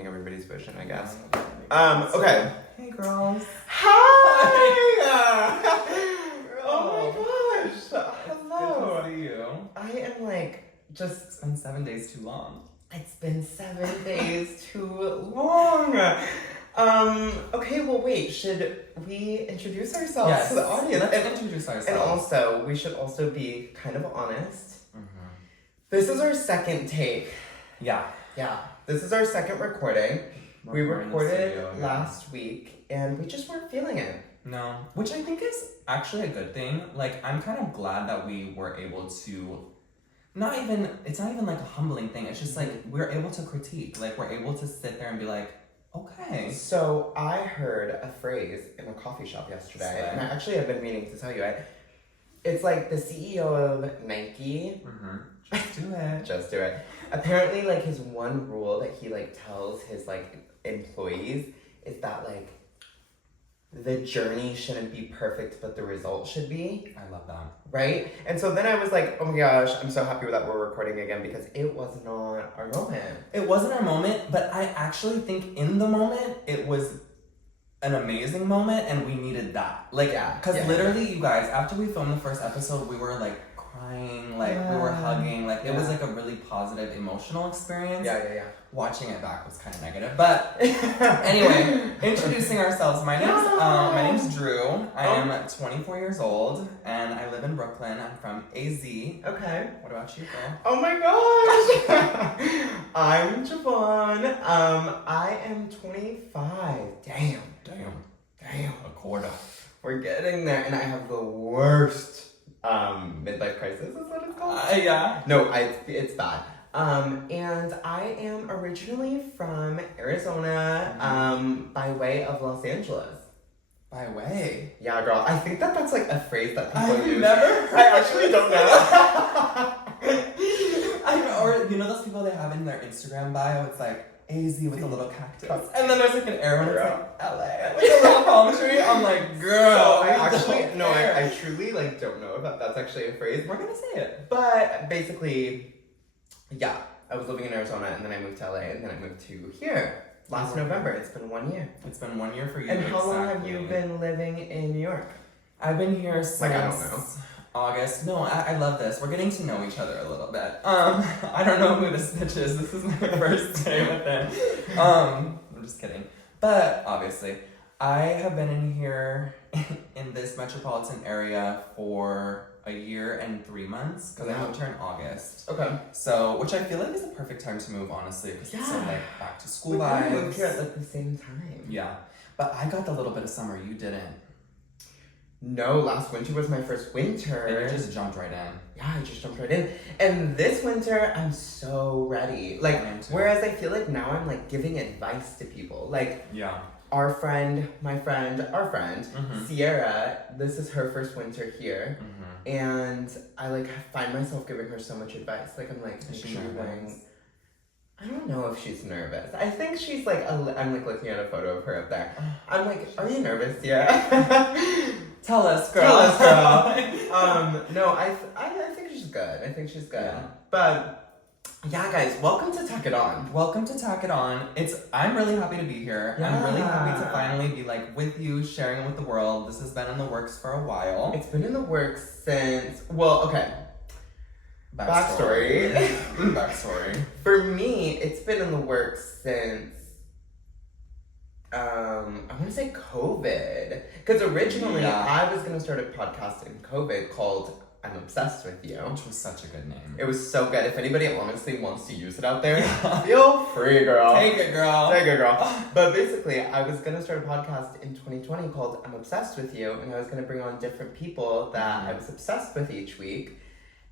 copying everybody's vision, I guess. Okay. Hey, girls. Hi! Oh my gosh. Hello. Good to see you. I am like, It's been 7 days too long. it's been 7 days too long. Okay, well, wait, should we introduce ourselves to the audience? Let's introduce ourselves. And also, we should also be kind of honest. Mm-hmm. This is our second take. Yeah. This is our second recording. We We're in the recorded studio, yeah. last week, and we just weren't feeling it. No. Which I think is actually a good thing. Like, I'm kind of glad that we were able to it's not even like a humbling thing. It's just like, we're able to critique. Like, we're able to sit there and be like, okay. So I heard a phrase in a coffee shop yesterday, and I actually have been meaning to tell you it. It's like the CEO of Nike. Mm-hmm. Just do it. Just do it. Apparently, like, his one rule that he, like, tells his, like, employees is that, like, the journey shouldn't be perfect, but the result should be. I love that. Right? And so then I was like, oh my gosh, I'm so happy that we're recording again because it was not our moment. It wasn't our moment, but I actually think in the moment, it was an amazing moment and we needed that. Like, because literally, you guys, after we filmed the first episode, we were like crying, like we were hugging, like it was like a really positive emotional experience. Yeah. Watching it back was kind of negative, but anyway, introducing ourselves. My name's Drew. I am 24 years old and I live in Brooklyn. I'm from AZ. Okay. What about you, girl? Oh my gosh! I'm javaughn. I am 25. Damn. A quarter. We're getting there, and I have the worst midlife crisis. Is what it's called? Yeah. No, it's bad. And I am originally from Arizona, by way of Los Angeles. By way? Yeah, girl. I think that's like a phrase that people use. Never. I actually don't know. I know, or you know those people they have in their Instagram bio. It's like AZ with a little cactus, and then there's like an arrow, and it's like LA with a little palm tree. I'm like, girl. I truly like don't know if that's actually a phrase. We're gonna say it, but basically. Yeah, I was living in Arizona, and then I moved to LA, and then I moved to here last November. It's been 1 year. It's been 1 year for you. And how long have you been living in New York? I've been here since I don't know. August. No, I love this. We're getting to know each other a little bit. I don't know who this bitch is. This is my first day with him. I'm just kidding. But obviously, I have been in here in this metropolitan area for a year and 3 months because I moved here in August. Okay. So, which I feel like is a perfect time to move, honestly, because it's so like back to school vibes. We moved here at like the same time. Yeah, but I got the little bit of summer. You didn't. No, last winter was my first winter. And you just jumped right in. Yeah, I just jumped right in. And this winter, I'm so ready. Like, whereas I feel like now I'm like giving advice to people. Like, our friend, Sierra, this is her first winter here. And I like find myself giving her so much advice. Like, I'm like, is she nervous? I don't know if she's nervous. I think she's like, I'm like looking at a photo of her up there. I'm like, are you nervous? Yeah. Tell us, girl. No, I think she's good. I think she's good. Yeah. But yeah, guys, welcome to Tack It On. Welcome to Tack It On. I'm really happy to be here. Yeah. I'm really happy to finally be like with you, sharing it with the world. This has been in the works for a while. It's been in the works since, well, okay. Backstory. Backstory. For me, it's been in the works since, I want to say COVID. Because originally, I was going to start a podcast in COVID called I'm Obsessed With You. Which was such a good name. It was so good. If anybody honestly wants to use it out there, feel free, girl. Take it, girl. But basically, I was going to start a podcast in 2020 called I'm Obsessed With You. And I was going to bring on different people that I was obsessed with each week.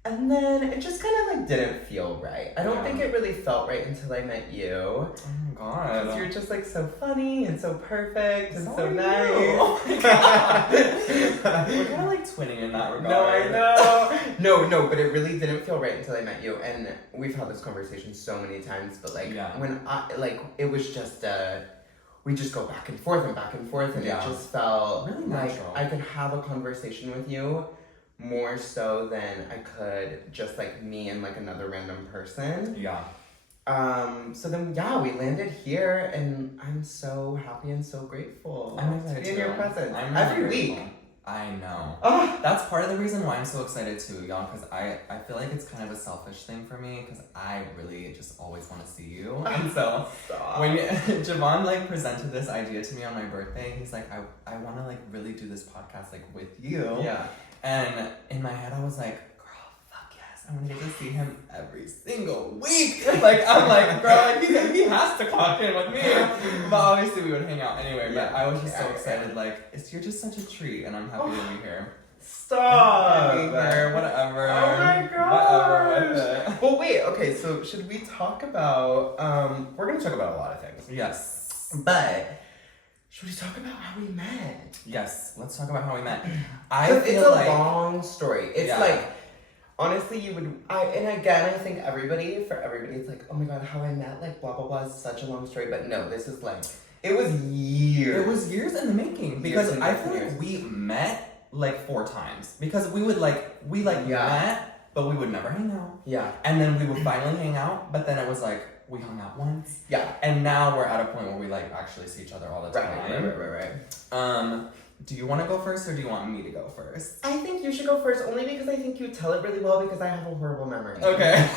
And then it just kind of like didn't feel right. I don't think it really felt right until I met you. Oh my god. Because you're just like so funny and so perfect and so nice. Oh my god. We're kind of like twinning in that regard. No, I know. No, but it really didn't feel right until I met you. And we've had this conversation so many times, but like when it was just we just go back and forth and it just felt really like natural. I could have a conversation with you more so than I could just like me and like another random person. Yeah. So then, yeah, we landed here, and I'm so happy and so grateful I'm to excited be in too. your presence I'm every really week. grateful. I know. Oh, That's part of the reason why I'm so excited too, y'all, because I feel like it's kind of a selfish thing for me, because I really just always want to see you. And so stop. when Javaughn like presented this idea to me on my birthday, he's like, I want to like really do this podcast like with you. Yeah. And in my head I was like, girl, fuck yes, I want to get to see him every single week. Like I'm like, girl, he has to clock in with me. But obviously we would hang out anyway. But I was just so excited. Like you're just such a treat, and I'm happy to be here. Stop. Whatever. Oh my Whatever with it. Well, wait. Okay, so should we talk about? We're gonna talk about a lot of things. Yes. But should we talk about how we met? Yes. Let's talk about how we met. It's a long story. It's like, honestly, I think for everybody, it's like, oh my god, how I met, like, blah, blah, blah, is such a long story. But no, this is like, it was years. It was years in the making. Because I feel like we met, like, 4 times. Because we met, but we would never hang out. Yeah. And then we would finally hang out, but then it was like, we hung out once. Yeah. And now we're at a point where we, like, actually see each other all the time. Right. Do you want to go first, or do you want me to go first? I think you should go first, only because I think you tell it really well, because I have a horrible memory. Okay.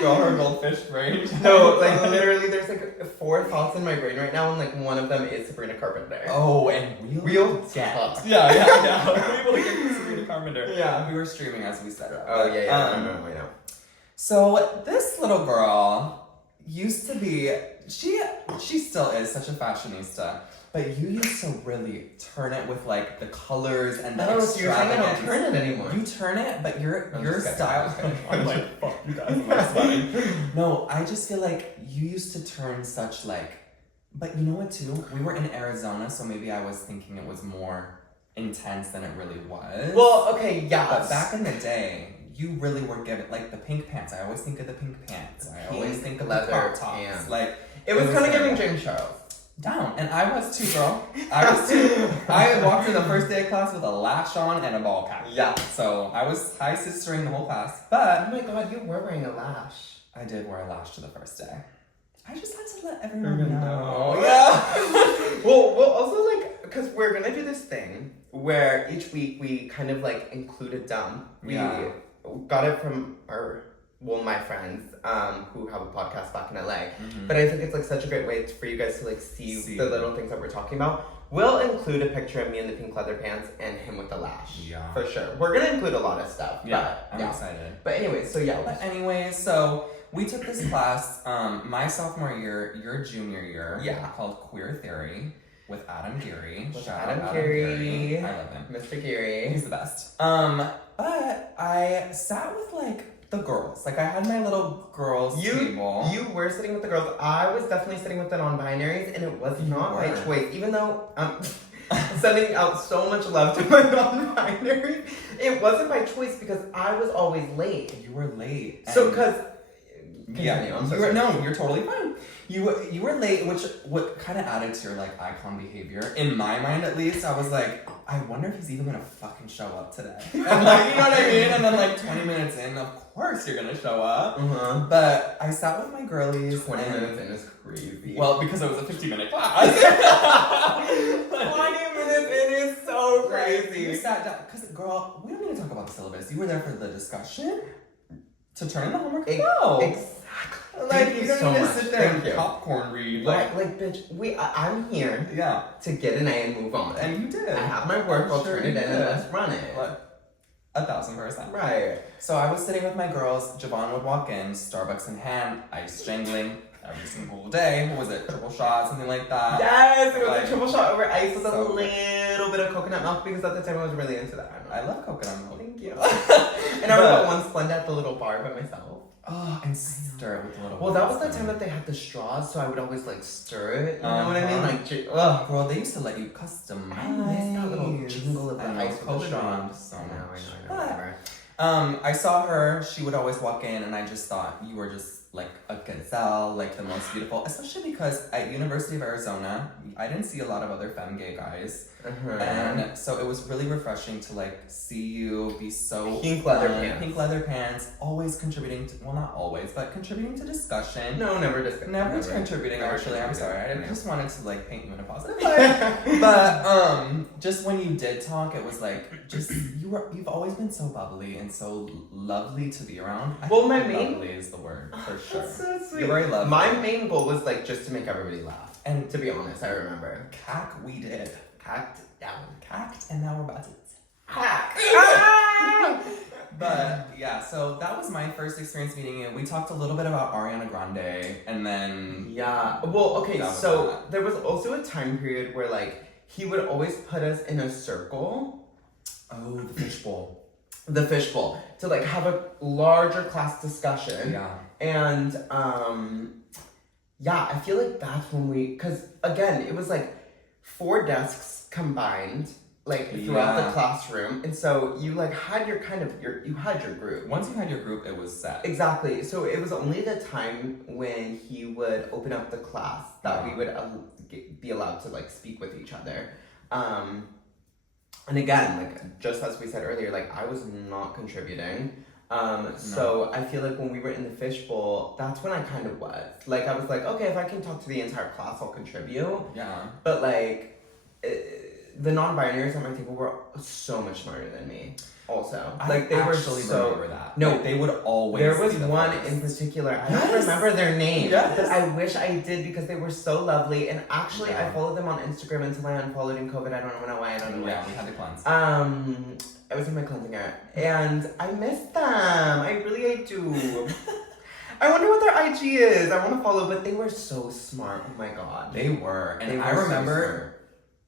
Girl, her goldfish brain. No, like literally there's like 4 thoughts in my brain right now, and like one of them is Sabrina Carpenter. Oh, and Real get. talk. Yeah. We will get to Sabrina Carpenter. Yeah. We were streaming as we said it. Oh, yeah. I know. So this little girl used to be, she still is such a fashionista. But you used to really turn it with like the colors and the extravagance. So you're saying I don't turn it anymore. You turn it, but your style. I'm like, fuck you guys, I'm like sweating. No, I just feel like you used to turn such like, but you know what too? We were in Arizona, so maybe I was thinking it was more intense than it really was. Well, okay, yeah. But back in the day, you really were given like the pink pants. I always think of the pink pants. I always think of the crop tops. Pants. Like it was kind of giving James Charles. Down. And I was too, girl. I was too. I walked in the first day of class with a lash on and a ball cap. Yeah. So I was high sistering the whole class. But oh my god, you were wearing a lash. I did wear a lash to the first day. I just had to let everyone know. Yeah. well, also like, because we're gonna do this thing where each week we kind of like include a dump. We got it from my friends who have a podcast back in LA. Mm-hmm. But I think it's like such a great way for you guys to like see the little things that we're talking about. We'll include a picture of me in the pink leather pants and him with the lash. Yeah. For sure. We're gonna include a lot of stuff. Yeah, I'm excited. But anyway, so we took this class my sophomore year, your junior year. Yeah. Called Queer Theory with Adam Geary. Adam Geary. I love him. Mr. Geary. He's the best. But I sat with like the girls. Like I had my little girls table. You were sitting with the girls. I was definitely sitting with the non-binaries, and it was not by choice. Even though I'm sending out so much love to my non-binaries, it wasn't by choice because I was always late. You were late. So because you're totally fine. You were late, which what kind of added to your like icon behavior. In my mind, at least, I was like, I wonder if he's even gonna fucking show up today. And like, you know what I mean? And then like 20 minutes in, of course you're gonna show up. Mm-hmm. But I sat with my girlies. 20 minutes in is crazy. Well, because it was a 50-minute class. 20 minutes in is so crazy. You sat down, because girl, we don't need to talk about the syllabus. You were there for the discussion. To turn in the homework? No. Exactly. Like, you don't need to sit there and popcorn read. Like, bitch, I'm here to get an A and move on. And you did. I have my work, I'll turn it in and let's run it. 1,000%. Right. So I was sitting with my girls, Javaughn would walk in, Starbucks in hand, ice jangling, every single day. What was it? Triple shot, something like that. Yes, it was a triple shot over ice with a little bit of coconut milk because at the time I was really into that. I love coconut milk. Thank you. And I would put one Splenda at the little bar by myself. Oh, and stir it with a little. Well, that was the time that they had the straws, so I would always like stir it. You know what I mean? Like, girl, they used to let you customize. I miss that little jingle of the ice with the straw. So I know. I saw her. She would always walk in, and I just thought you were just like a gazelle, like the most beautiful. Especially because at University of Arizona, I didn't see a lot of other femme gay guys. And so it was really refreshing to like see you be so Pink fun. leather pants. Pink leather pants, always contributing to, well, not always, but contributing to discussion. No, never discussing. Never contributing, Never actually. I'm sorry. I contributing. just wanted to like paint you in a positive light. But just when you did talk, it was like just you've always been so bubbly and so lovely to be around. Well, I think lovely is the word for sure. That's so sweet. You're very lovely. My main goal was like just to make everybody laugh. And to be honest, I remember. cack we did. Cacked down. Cacked, and now we're about to Cack. But yeah, so that was my first experience meeting you. We talked a little bit about Ariana Grande, and then Yeah. Well, okay, That was so that. there was also a time period where like he would always put us in a circle, the fishbowl. the fishbowl, to like have a larger class discussion. Yeah. And yeah, I feel like that's when because again, it was like 4 desks combined, like throughout the classroom, and so you like had your you had your group. Once you had your group, it was set. Exactly. So it was only the time when he would open up the class that we would be allowed to like speak with each other. And again, like just as we said earlier, like I was not contributing. So I feel like when we were in the fishbowl, that's when I kind of was. Like I was like, okay, if I can talk to the entire class, I'll contribute. Yeah. But like the non-binaries at my table were so much smarter than me. Also, like they were so. Remember that. No, like, they would always. There was be the one first. in particular. I don't remember their name, Yes. but I wish I did because they were so lovely. And actually, Yeah. I followed them on Instagram until I unfollowed in COVID. I don't know why. I don't know why. Yeah, we had to cleanse. I was in my cleansing era, and I miss them. I do. I wonder what their IG is. I want to follow, but they were so smart. Oh my god. They were, and They were I so remember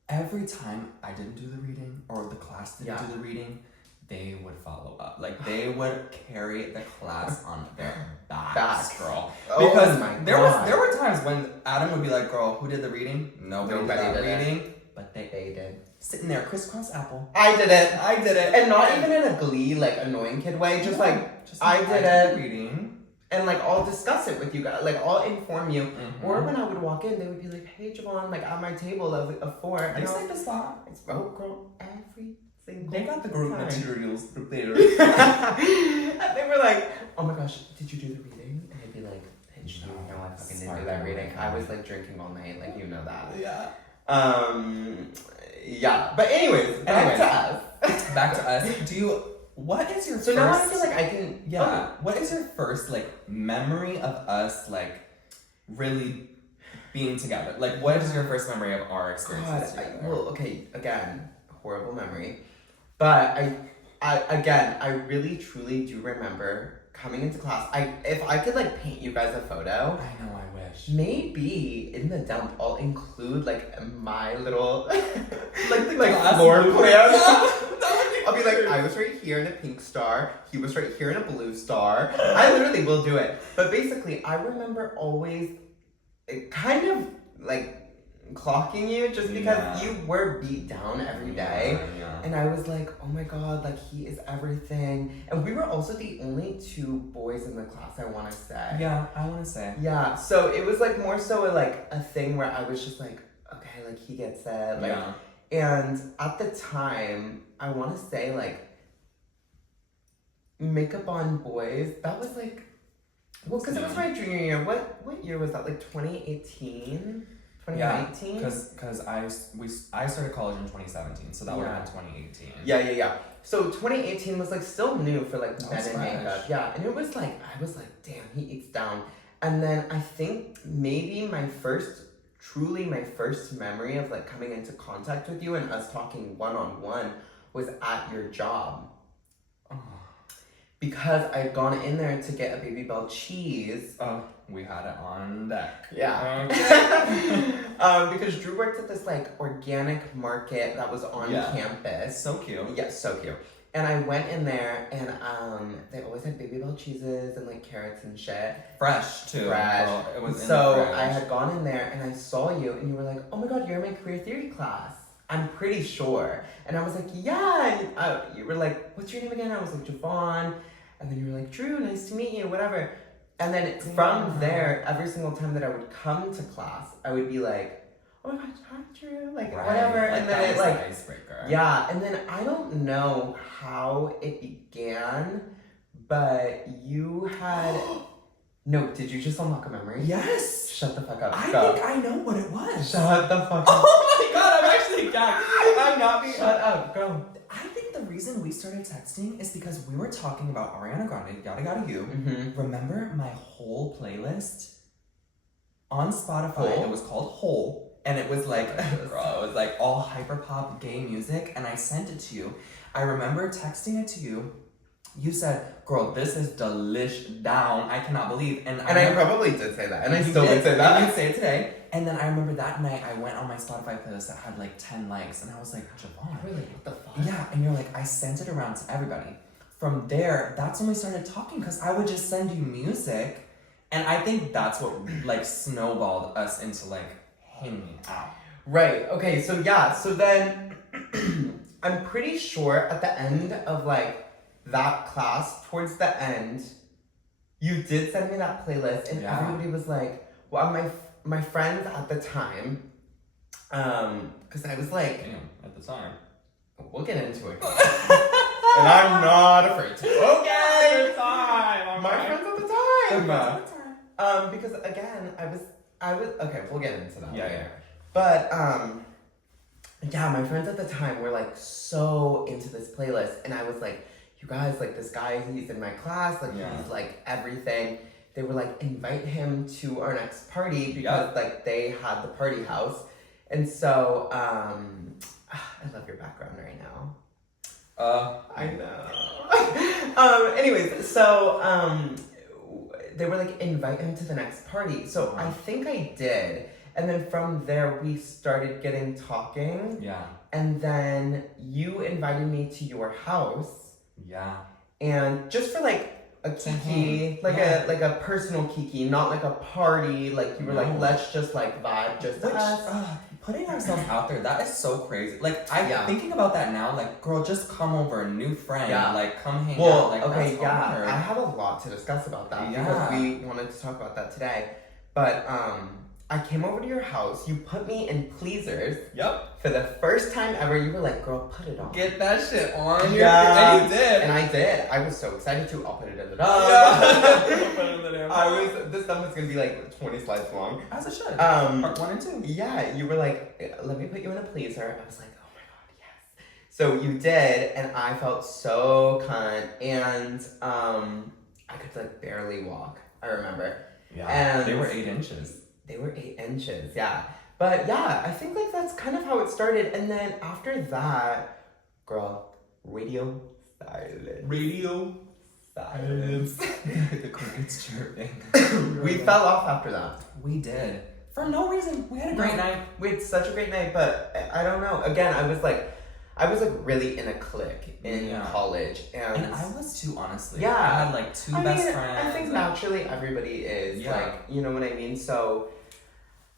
every time I didn't do the reading or the class didn't do the reading, they would follow up. Like they would carry the class on their backs, girl. Oh Because my there God. were times when Adam would be like, "Girl, who did the reading?" Nobody did the it. reading, but they did. sitting there crisscross apple. I did it. I did it, And not even in a glee, like annoying kid way. Just I did the it. reading. And like I'll discuss it with you guys, like I'll inform you. Mhm. Or when I would walk in, they would be like, "Hey, Javaughn, like at my table of 4." Are And you I was safe to stop? oh, girl, every single. They got the group time. materials prepared. And they were like, "Oh my gosh, did you do the reading?" And I'd be like, "Bitch, you know I fucking didn't do that reading. I was like drinking all night, like you know that." Yeah. Yeah. But anyways, back to us. Back to us. What is your So first... now I feel like I can. Yeah. What is your first, like, memory of us, like, really being together? Like, what is your first memory of our experiences together? Well, okay, again, horrible memory. But I really, truly do remember coming into class. If I could, like, paint you guys a photo. I know, I wish. Maybe in the dump I'll include, like, my little, like class floor blueprint. plan. Yeah. I'll be like, I was right here in a pink star. He was right here in a blue star. I literally will do it. But basically, I remember always kind of like clocking you just because you were beat down every day. Yeah. And I was like, oh my god, like he is everything. And we were also the only 2 boys in the class, I want to say. Yeah, I want to say. Yeah, so it was like more so like a thing where I was just like, okay, like he gets it. Like, Yeah. and at the time, I want to say, like, makeup on boys, that was, like, well, because it was my junior year. What year was that? Like, 2018? 2019? Because I started college in 2017, so that would have been 2018. Yeah. So 2018 was, like, still new for, like, That men was in fresh. makeup. Yeah, and it was, like, I was like, damn, he eats down. And then I think maybe my first memory of like coming into contact with you and us talking one-on-one was at your job. Oh. Because I'd gone in there to get a Baby Bell cheese. Oh, we had it on deck. Yeah. Because Drew worked at this like organic market that was on campus. So cute. Yeah, so cute. And I went in there and they always had Baby Bell cheeses and like carrots and shit. Fresh too. Fresh. Girl, it was So in the I fridge. had gone in there and I saw you and you were like, oh my god, you're in my career theory class. I'm pretty sure. And I was like, yeah. And you were like, what's your name again? I was like, Javaughn. And then you were like, Drew, nice to meet you, whatever. And then from there, every single time that I would come to class, I would be like, oh oh my gosh, hi Drew, like Right. whatever, Like, and then that it was like the icebreaker. yeah, and then I don't know how it began, but you had no. Did you just unlock a memory? Yes. Shut the fuck up. I Go. think I know what it was. Shut the fuck up. Oh my god, I'm actually gagged. I'm not being. Shut up. Go. I think the reason we started texting is because we were talking about Ariana Grande, Yada Yada You. Mm-hmm. Remember my whole playlist on Spotify? Whole? It was called Whole, and it was like, girl, it was like all hyperpop gay music, and I sent it to you. I remember texting it to you. You said, "Girl, this is delish down. I cannot believe." And I probably did say that, and I you still would say And that. you say it today. And then I remember that night I went on my Spotify playlist that had like 10 likes, and I was like, Javaughn. Really? What the fuck? Yeah, and you're like, I sent it around to everybody. From there, that's when we started talking, because I would just send you music, and I think that's what like snowballed us into like hanging out. Right. Okay. So yeah. So then, I'm pretty sure at the end of like that class, towards the end, you did send me that playlist, and Yeah. everybody was like, "Well, my friends at the time, because I was like, Damn, at the time. we'll get into it, and I'm not afraid to. Okay. At the time. My friends at the time. At the time. Because again, I was okay. We'll get into that Yeah, later. But yeah, my friends at the time were like so into this playlist, and I was like, you guys, like this guy, he's in my class, like Yeah. he's like everything. They were like, invite him to our next party because Yep. like they had the party house, and so I love your background right now. I know. Anyways, so they were like, invite him to the next party. So I think I did. And then from there, we started getting talking. Yeah. And then you invited me to your house. Yeah. And just for like a kiki, like Yeah. a personal kiki, not like a party. Like you were like, No. let's just like vibe, just Which, us. putting ourselves out there, that is so crazy. Like, I'm Yeah. thinking about that now, like, girl, just come over, a new friend, Yeah. like, come hang Well, out. Like, okay, that's yeah, hard. I have a lot to discuss about that Yeah. because we wanted to talk about that today. But I came over to your house. You put me in pleasers Yep. for the first time ever. You were like, "Girl, put it on." Get that shit on. Yeah. And you did. And I did. I was so excited to. I'll put it in the dub. Yeah. Put it in the damn- This stuff is gonna be like 20 slides long. As it should. Um, Part 1 and 2. Yeah, you were like, "Let me put you in a pleaser." I was like, "Oh my god, yes!" So you did, and I felt so cunt, and I could like barely walk. I remember. Yeah. And they were 8 inches. They were 8 inches, yeah. But yeah, I think like that's kind of how it started. And then after that, girl, radio silence. Radio Silence. the crickets chirping. We fell off after that. We did. For no reason. We had a great night. We had such a great night, but I don't know. Again, I was like really in a clique in Yeah. college. And I was too, honestly. Yeah. I had like 2 best friends. I think naturally everybody is, Yeah. like, you know what I mean? So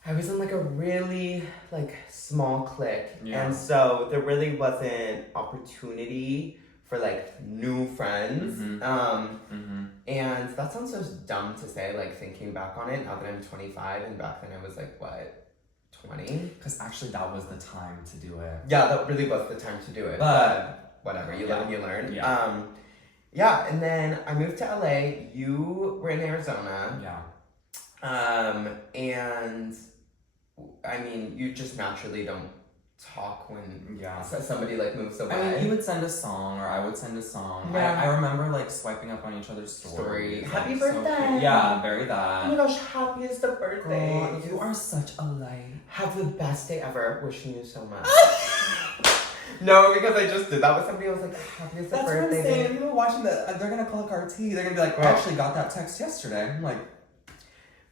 I was in like a really like small clique. Yeah. And so there really wasn't opportunity for like new friends. Mhm. And that sounds so dumb to say, like thinking back on it now that I'm 25, and back then I was like, what, 20? Because actually, that was the time to do it. Yeah, that really was the time to do it. But whatever, you yeah. live and you learn. Yeah. Yeah, and then I moved to LA. You were in Arizona. Yeah. And I mean, you just naturally don't talk when Yeah. somebody like moves away. I mean, you would send a song, or I would send a song. Yeah. I remember like swiping up on each other's stories. like, Happy so birthday. cute. Yeah, very Oh that. my gosh, happiest of birthday. Girl, you are such a light. Have the best day ever. Wishing you so much. No, because I just did that with somebody. I was like, happiest of That's what I'm birthday. saying. babe. People watching that, they're gonna click our tea. They're gonna be like, I Right. actually got that text yesterday. I'm like,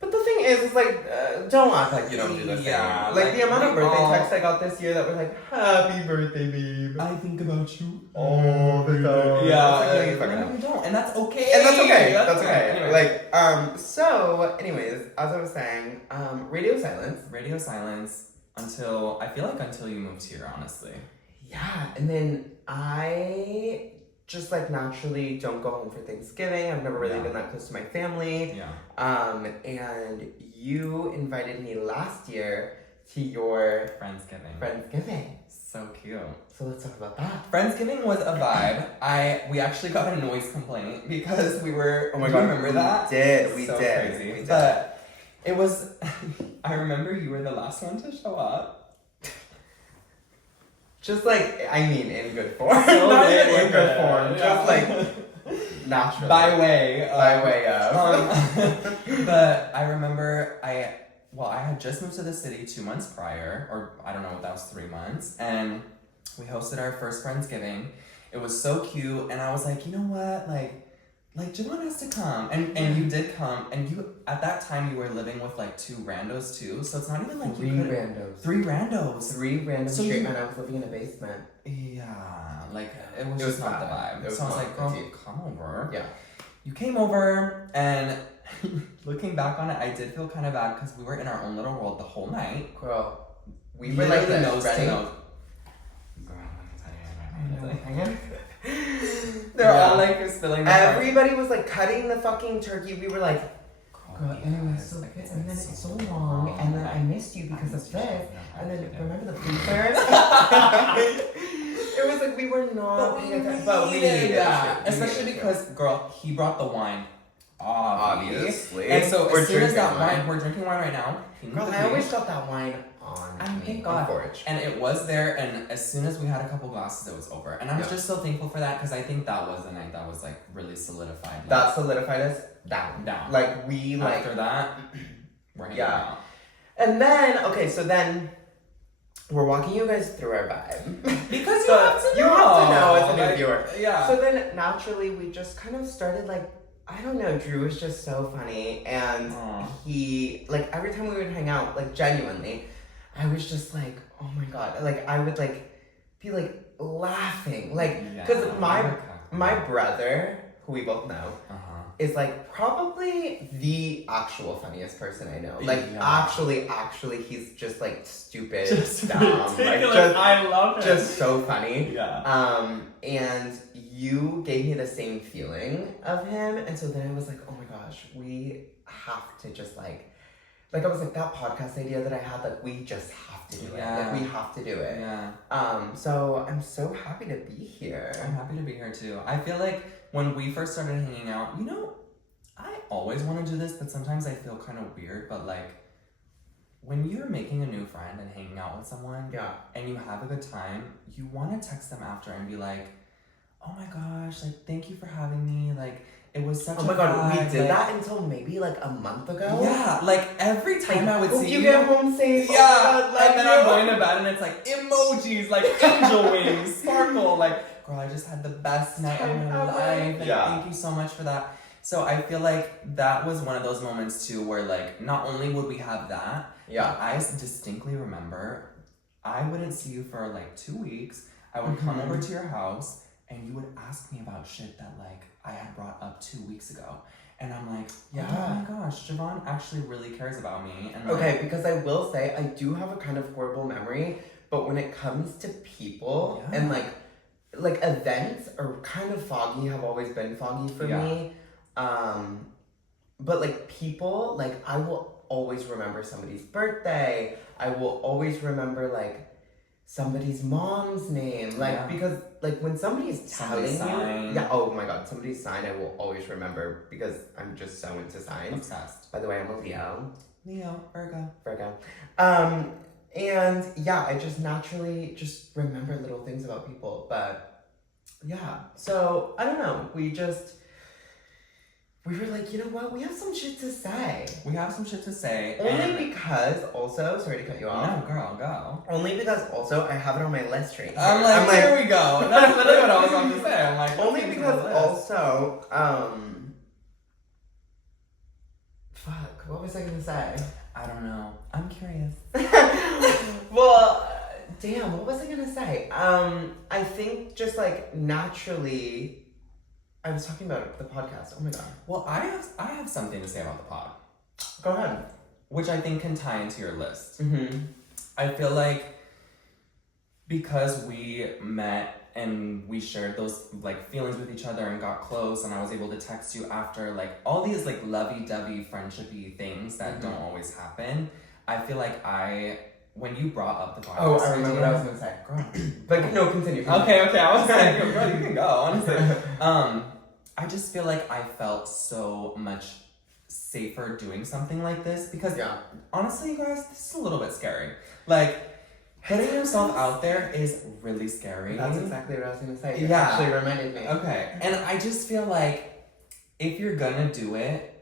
But the thing is, it's like, don't act like you don't do this. Yeah, Like the amount of we birthday all- texts I got this year that were like, happy birthday, babe. I think about you all the time. Yeah, It's like, no, you fucking no, don't. you don't, and that's okay. And that's okay. That's okay. Anyway. Like, so, anyways, as I was saying, radio silence. Radio silence until you moved here, honestly. Yeah, and then I just like naturally don't go home for Thanksgiving. I've never really Yeah. been that close to my family. Yeah. And you invited me last year to your Friendsgiving. So cute. So let's talk about that. Friendsgiving was a vibe. We actually got a noise complaint because we were. Oh my do god, you remember that? We so did. Crazy. We did. But it was. I remember you were the last one to show up. Just like, I mean, in good form. So Not they even were in good good. form. Yeah. Just like naturally. By way of. But I remember I had just moved to the city 2 months prior, or I don't know what that was, 3 months, and we hosted our first Friendsgiving. It was so cute, and I was like, you know what, like Javaughn has to come, and you did come, and you at that time you were living with like 2 randos too, so it's not even like 3 randos. 3 randos. 3 random So straight you- men. I was living in a basement. Yeah, like it was It just was not the bad. vibe. It was So I was not like, girl, petite. come over. Yeah. You came over, and looking back on it, I did feel kind of bad because we were in our own little world the whole night. Girl, we were like Literally this, nose ready? to nose. They're Yeah. all like spilling their hearts. Everybody was like cutting the fucking turkey. We were like, Girl, and it was so good, and then it's so long, and then I missed you because of this, and then remember the freezer? It was like we were not paying attention, but we needed that. it. Especially because, girl, he brought the wine. Obviously. And so We're as soon as that drinking wine. we're drinking wine right now. Girl, I always got that wine on me. Thank God. Porridge. And it was there, and as soon as we had a couple glasses, it was over. And I was Yeah. just so thankful for that because I think that was the night that was like really solidified. Like, That solidified us down. Like we like. After that, we're hanging Yeah. out. And then so then we're walking you guys through our vibe. Because you have to know as a new Like, viewer. Yeah. So then naturally we just kind of started like, I don't know, Drew was just so funny, and Aw. he like every time we would hang out, like genuinely, I was just like, oh my god, like I would like be like laughing, like because my brother, who we both know, is like probably the actual funniest person I know. Like actually, he's just like stupid, dumb, like just I love him. just so funny. Yeah. And you gave me the same feeling of him, and so then I was like, oh my gosh, we have to just like I was like, that podcast idea that I had, like we just have to do it. Like we have to do it. Yeah. So I'm so happy to be here. I'm happy to be here too. I feel like when we first started hanging out, you know, I always want to do this, but sometimes I feel kind of weird, but like when you're making a new friend and hanging out with someone and you have a good time, you want to text them after and be like, oh my gosh, like thank you for having me, like it was such a my god, we vibe, did like, that until maybe like a month ago. Yeah, like every time Like, I would hope see you get home safe. Yeah, Oh my God, and then I'm going to bed and it's like emojis, like angel wings, sparkle, like girl, I just had the best night of my life. Like, thank you so much for that. So I feel like that was one of those moments too where like not only would we have that, but I distinctly remember I wouldn't see you for like 2 weeks. I would come over to your house and you would ask me about shit that like I had brought up 2 weeks ago. And I'm like, oh my gosh, Javaughn actually really cares about me. And okay, because I will say I do have a kind of horrible memory, but when it comes to people and like events are kind of foggy, have always been foggy for me. But like people, like I will always remember somebody's birthday. I will always remember like somebody's mom's name, like because like when somebody's telling you, oh my god, somebody's sign, I will always remember because I'm just so into signs. Obsessed. By the way, I'm a Leo, Virgo. And I just naturally just remember little things about people, but so I don't know, we were like, you know what? We have some shit to say. Only because also, sorry to cut you off. No, girl, go. Only because also I have it on my list right here. I'm like, here we go. That's literally what I was going to say. I'm like, only because also, fuck, what was I gonna say? I don't know. I'm curious. Well, damn, what was I gonna say? I think just like naturally, I was talking about the podcast. Oh my god. Well, I have something to say about the pod. Go ahead. Which I think can tie into your list. Mm-hmm. I feel like because we met and we shared those like feelings with each other and got close, and I was able to text you after like all these like lovey-dovey friendshipy things that don't always happen. I feel like I when you brought up the podcast. Oh, I remember what I was gonna say. Girl. But no, continue. Okay, I was like, bro, you can go, honestly. I just feel like I felt so much safer doing something like this because honestly, you guys, this is a little bit scary. Like, putting yourself out there is really scary. That's exactly what I was gonna say. You Yeah. actually reminded me. Okay, and I just feel like if you're gonna do it,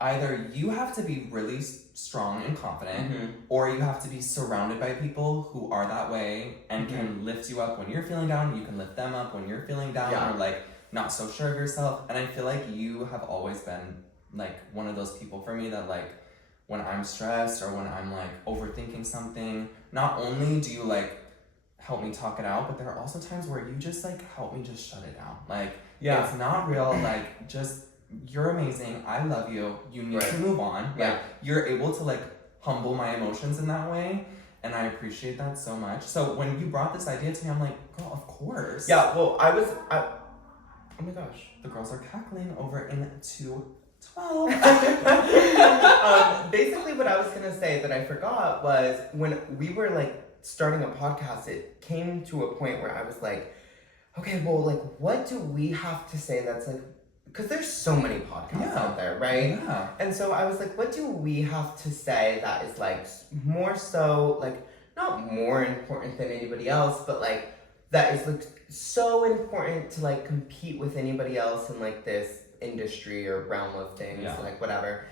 either you have to be really strong and confident, or you have to be surrounded by people who are that way and can lift you up when you're feeling down. You can lift them up when you're feeling down or like not so sure of yourself. And I feel like you have always been like one of those people for me that like when I'm stressed or when I'm like overthinking something, not only do you like help me talk it out, but there are also times where you just like help me just shut it down. Like it's not real, like just you're amazing, I love you, you need to move on. Like you're able to like humble my emotions in that way, and I appreciate that so much. So when you brought this idea to me, I'm like, girl, of course. Yeah, well oh my gosh. The girls are cackling over in 212. Basically what I was gonna say that I forgot was when we were like starting a podcast, it came to a point where I was like, okay, well, like what do we have to say that's like, because there's so many podcasts out there, right? Yeah. And so I was like, what do we have to say that is like more so like not more important than anybody else, but like that is like so important to like compete with anybody else in like this industry or realm of things, like whatever.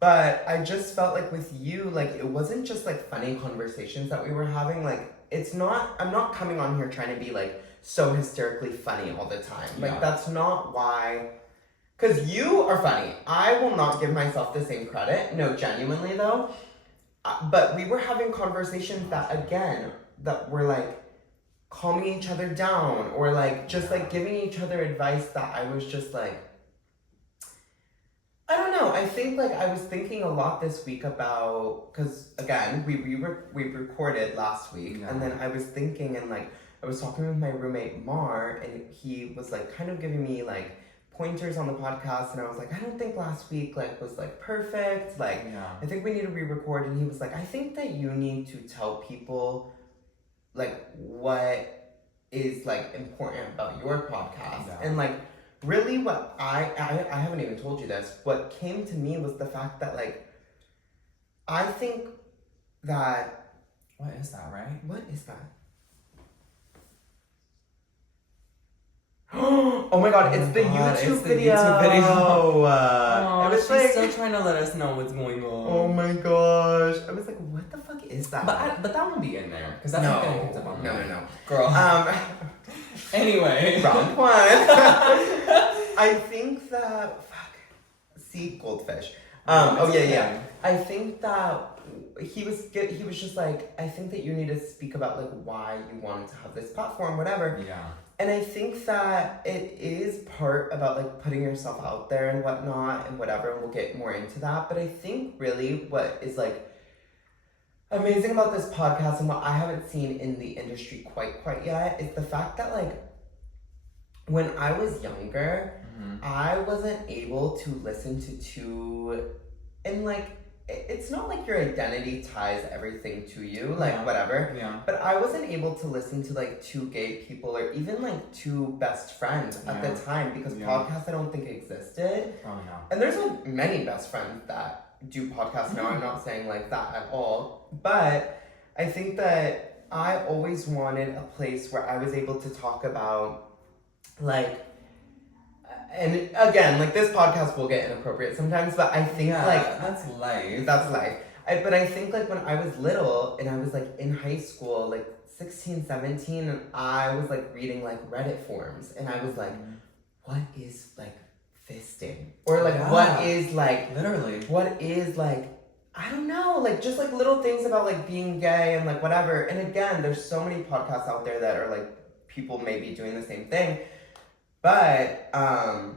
But I just felt like with you, like it wasn't just like funny conversations that we were having. Like I'm not coming on here trying to be like so hysterically funny all the time. Like that's not why. Because you are funny. I will not give myself the same credit. No, genuinely though. But we were having conversations that, again, that were like calming each other down or like just like giving each other advice that I was just like, I don't know. I think like I was thinking a lot this week about, because again, we recorded last week and then I was thinking and like I was talking with my roommate Mar and he was like kind of giving me like pointers on the podcast and I was like, I don't think last week like was like perfect, like I think we need to re-record. And he was like, I think that you need to tell people like what is like important about your podcast. And like really what I haven't even told you this, what came to me was the fact that like I think that what is that, right? What is that? Oh my god, it's the YouTube video. It was she's like, still trying to let us know what's going on. Oh my gosh. I was like, what the fuck is that? But that won't be in there. Because that's not getting picked up on. No. Girl. Anyway. Round one. I think that see goldfish. I think that he was just like, I think that you need to speak about like why you wanted to have this platform, whatever. Yeah. And I think that it is part about like putting yourself out there and whatnot and whatever, and we'll get more into that. But I think really what is like amazing about this podcast and what I haven't seen in the industry quite yet is the fact that like when I was younger, I wasn't able to listen to and like it's not like your identity ties everything to you, like whatever. Yeah. But I wasn't able to listen to like two gay people or even like two best friends at the time because podcasts I don't think existed. Oh no. And there's like many best friends that do podcasts now. I'm not saying like that at all. But I think that I always wanted a place where I was able to talk about like, and again, like this podcast will get inappropriate sometimes, but I think like that's life. That's life. But I think like when I was little and I was like in high school, like 16, 17, and I was like reading like Reddit forums and I was like, what is like fisting? Or like what is like literally what is like I don't know, like just like little things about like being gay and like whatever. And again, there's so many podcasts out there that are like people maybe doing the same thing. But I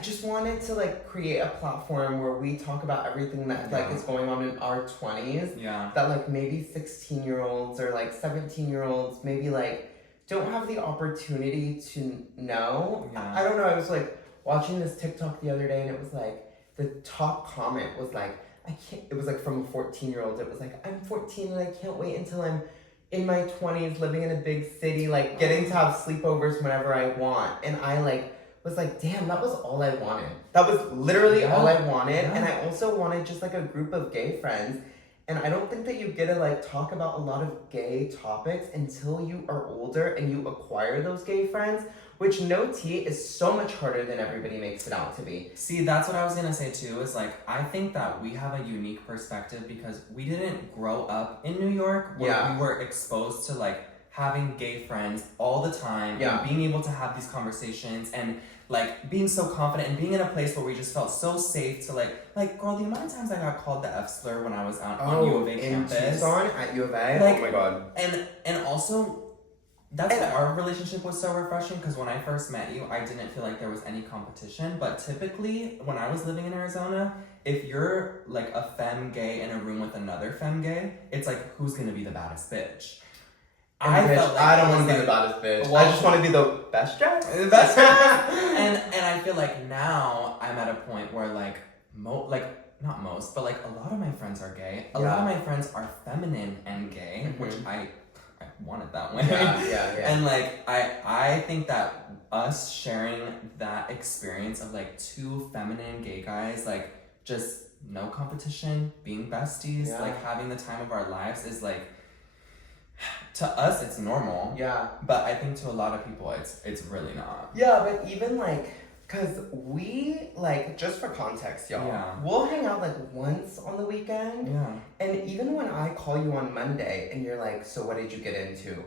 just wanted to like create a platform where we talk about everything that like is going on in our 20s. Yeah. That like maybe 16-year-olds or like 17-year-olds maybe like don't have the opportunity to know. Yeah. I don't know. I was like watching this TikTok the other day and it was like the top comment was like, it was like from a 14-year-old. It was like, I'm 14 and I can't wait until I'm in my 20s, living in a big city, like getting to have sleepovers whenever I want. And I like was like, damn, that was all I wanted. That was literally all I wanted. And I also wanted just like a group of gay friends. And I don't think that you get to like talk about a lot of gay topics until you are older and you acquire those gay friends, which no tea is so much harder than everybody makes it out to be. See, that's what I was gonna say too, is like, I think that we have a unique perspective because we didn't grow up in New York where we were exposed to like having gay friends all the time and being able to have these conversations and like being so confident and being in a place where we just felt so safe to like girl, the amount of times I got called the F slur when I was out on U of A campus. In Tucson at U of A? Like, oh my god. And also, that's why our relationship was so refreshing, because when I first met you, I didn't feel like there was any competition. But typically, when I was living in Arizona, if you're like a femme gay in a room with another femme gay, it's like, who's gonna be the baddest bitch? I felt like I don't want to be the baddest bitch. Well, I just want to be the best dressed. The best dressed. and I feel like now I'm at a point where like not most, but like a lot of my friends are gay. A lot of my friends are feminine and gay, which I wanted that way. Yeah. And like I think that us sharing that experience of like two feminine gay guys, like just no competition, being besties, like having the time of our lives is like, to us it's normal. Yeah. But I think to a lot of people it's really not. Yeah, but even like, cause we like, just for context, y'all, we'll hang out like once on the weekend. Yeah. And even when I call you on Monday and you're like, so what did you get into?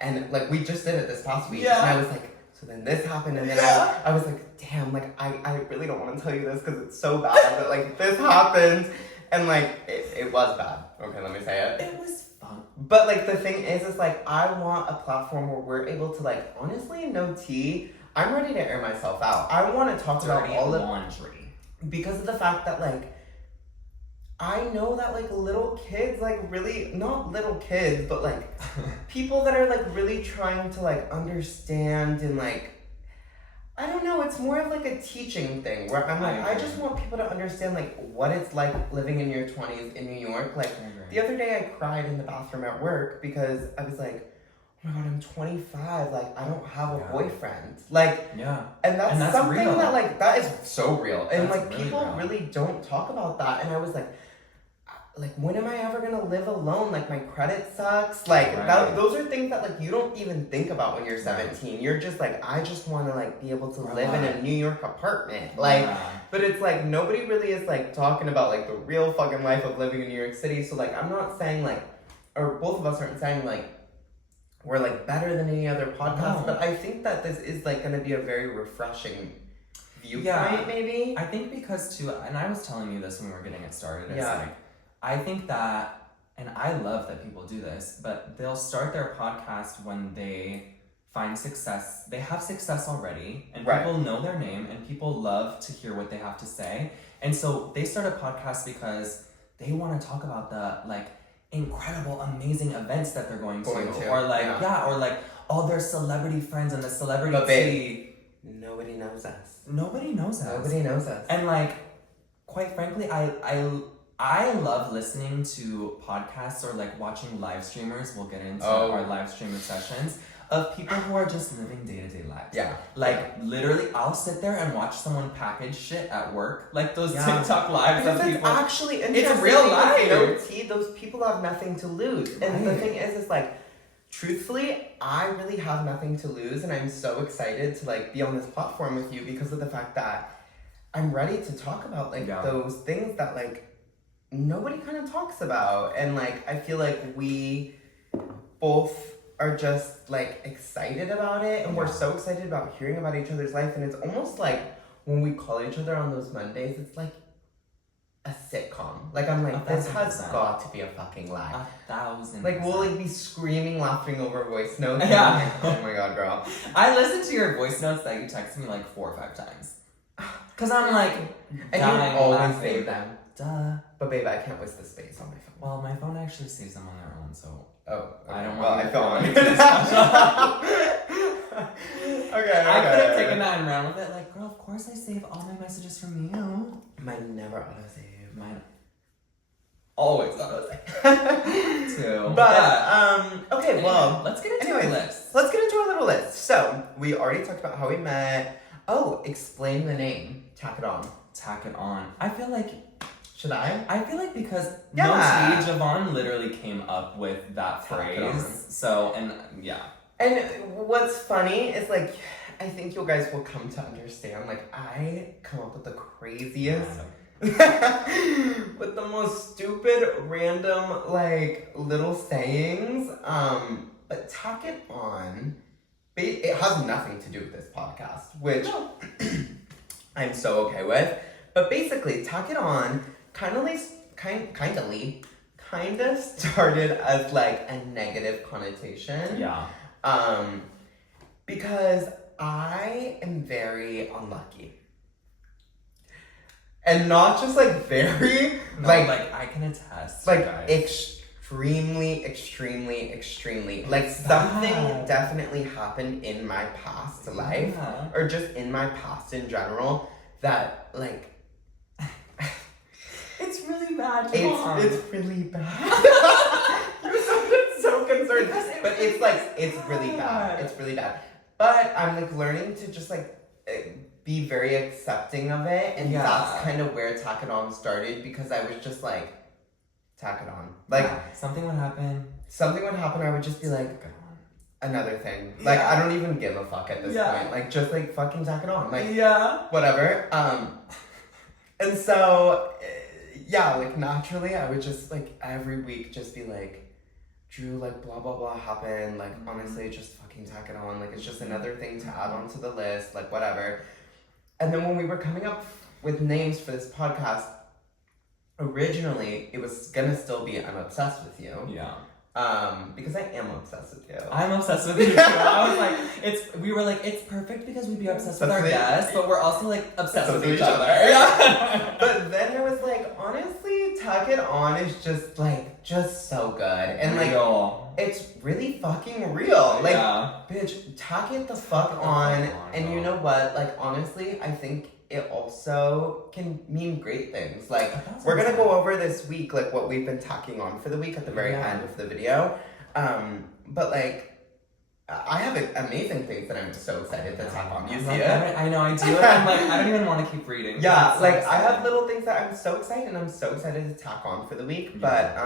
And like we just did it this past week. Yeah. And I was like, so then this happened, and then I was like, damn, like I really don't want to tell you this because it's so bad, but like this happened, and like it was bad. Okay, let me say it. It was fun. But like the thing is like I want a platform where we're able to like, honestly, no tea, I'm ready to air myself out. I want to talk about all the laundry because of the fact that like I know that like little kids, like really, not little kids, but like people that are like really trying to like understand and like, I don't know, it's more of like a teaching thing where I'm like, I just want people to understand like what it's like living in your 20s in New York. Like the other day I cried in the bathroom at work because I was like, oh my god, I'm 25, like I don't have a boyfriend. Like, and that's something real. That like, that is so real. And that's like really people real. Really don't talk about that. And I was like, when am I ever gonna live alone? Like my credit sucks. Like those are things that like you don't even think about when you're 17. You're just like, I just want to like be able to live in a New York apartment. Like, but it's like nobody really is like talking about like the real fucking life of living in New York City. So like I'm not saying like, or both of us aren't saying like we're like better than any other podcast, but I think that this is like gonna be a very refreshing viewpoint, maybe. I think because too, and I was telling you this when we were getting it started. It's like, I think that, and I love that people do this, but they'll start their podcast when they find success. They have success already, and people know their name, and people love to hear what they have to say. And so they start a podcast because they want to talk about the like incredible, amazing events that they're going to. Or like, or like all their celebrity friends and the celebrity tea. Nobody knows us. Nobody knows us. Nobody knows us. And like, quite frankly, I love listening to podcasts or like watching live streamers. We'll get into our live streamer sessions of people who are just living day-to-day lives. Yeah. Like literally, I'll sit there and watch someone package shit at work. Like those TikTok lives of people. It's actually interesting. It's real life. No tea, those people have nothing to lose. And the thing is like, truthfully, I really have nothing to lose, and I'm so excited to like be on this platform with you because of the fact that I'm ready to talk about like those things that like nobody kind of talks about. And like I feel like we both are just like excited about it, and we're so excited about hearing about each other's life. And it's almost like when we call each other on those Mondays, it's like a sitcom. Like I'm like, this has got to be a fucking lie. 1,000%. Like we'll like be screaming, laughing over voice notes. Yeah. Oh my god, girl. I listened to your voice notes that you texted me like 4 or 5 times. Cause I'm like, and you always save them. Duh. But babe, I can't waste the space on my phone. Well, my phone actually saves them on their own, so. Okay. I don't want. Well, I feel on it. Okay. I could have taken that and ran with it. Like, girl, of course I save all my messages from you. Mine never auto-save. Mine. Always love it. Too. Okay, well, let's get into our list. Let's get into our little list. So, we already talked about how we met. Oh, explain the name. Tack it on. Tack it on. I feel like... Should I? I feel like because Yeah. mostly Javaughn literally came up with that Tack it on. phrase. So, and yeah. And what's funny is, like, I think you guys will come to understand, like, I come up with the craziest... with the most stupid, random, like, little sayings. But tack it on. It has nothing to do with this podcast, which I'm so okay with. But basically, tack it on kind of started as like a negative connotation. Yeah. Because I am very unlucky. And not just like very, No, like I can attest. like guys. extremely, like something definitely happened in my past life, or just in my past in general, that like it's really bad. it's really bad. You sounded so concerned, but it's like it's really bad. But I'm like learning to just like be very accepting of it, and that's kind of where tack it on started, because I was just like, tack it on. Like something would happen. I would just be like, another thing. Like I don't even give a fuck at this point. Like just like fucking tack it on. Like whatever. And so like naturally I would just like every week just be like, Drew, like blah blah blah happened. Like honestly, just fucking tack it on. Like it's just another thing to add onto the list. Like whatever. And then when we were coming up with names for this podcast, originally it was gonna still be I'm obsessed with you. Yeah. Because I am obsessed with you. I'm obsessed with you too. I was like, we were like, it's perfect because we'd be obsessed with our guests, but we're also like obsessed with each other. Yeah. But then I was like, honestly, tack it on is just so good. And like it's really fucking real. Like bitch, tack it the fuck on. And you know what? Like honestly, I think it also can mean great things. Like we're gonna go over this week like what we've been tacking on for the week at the very end of the video. But like I have amazing things that I'm so excited to tack on. You see it? I know, I do. And I'm like, I don't even want to keep reading. Yeah, like I have little things that I'm so excited, and I'm so excited to tack on for the week. But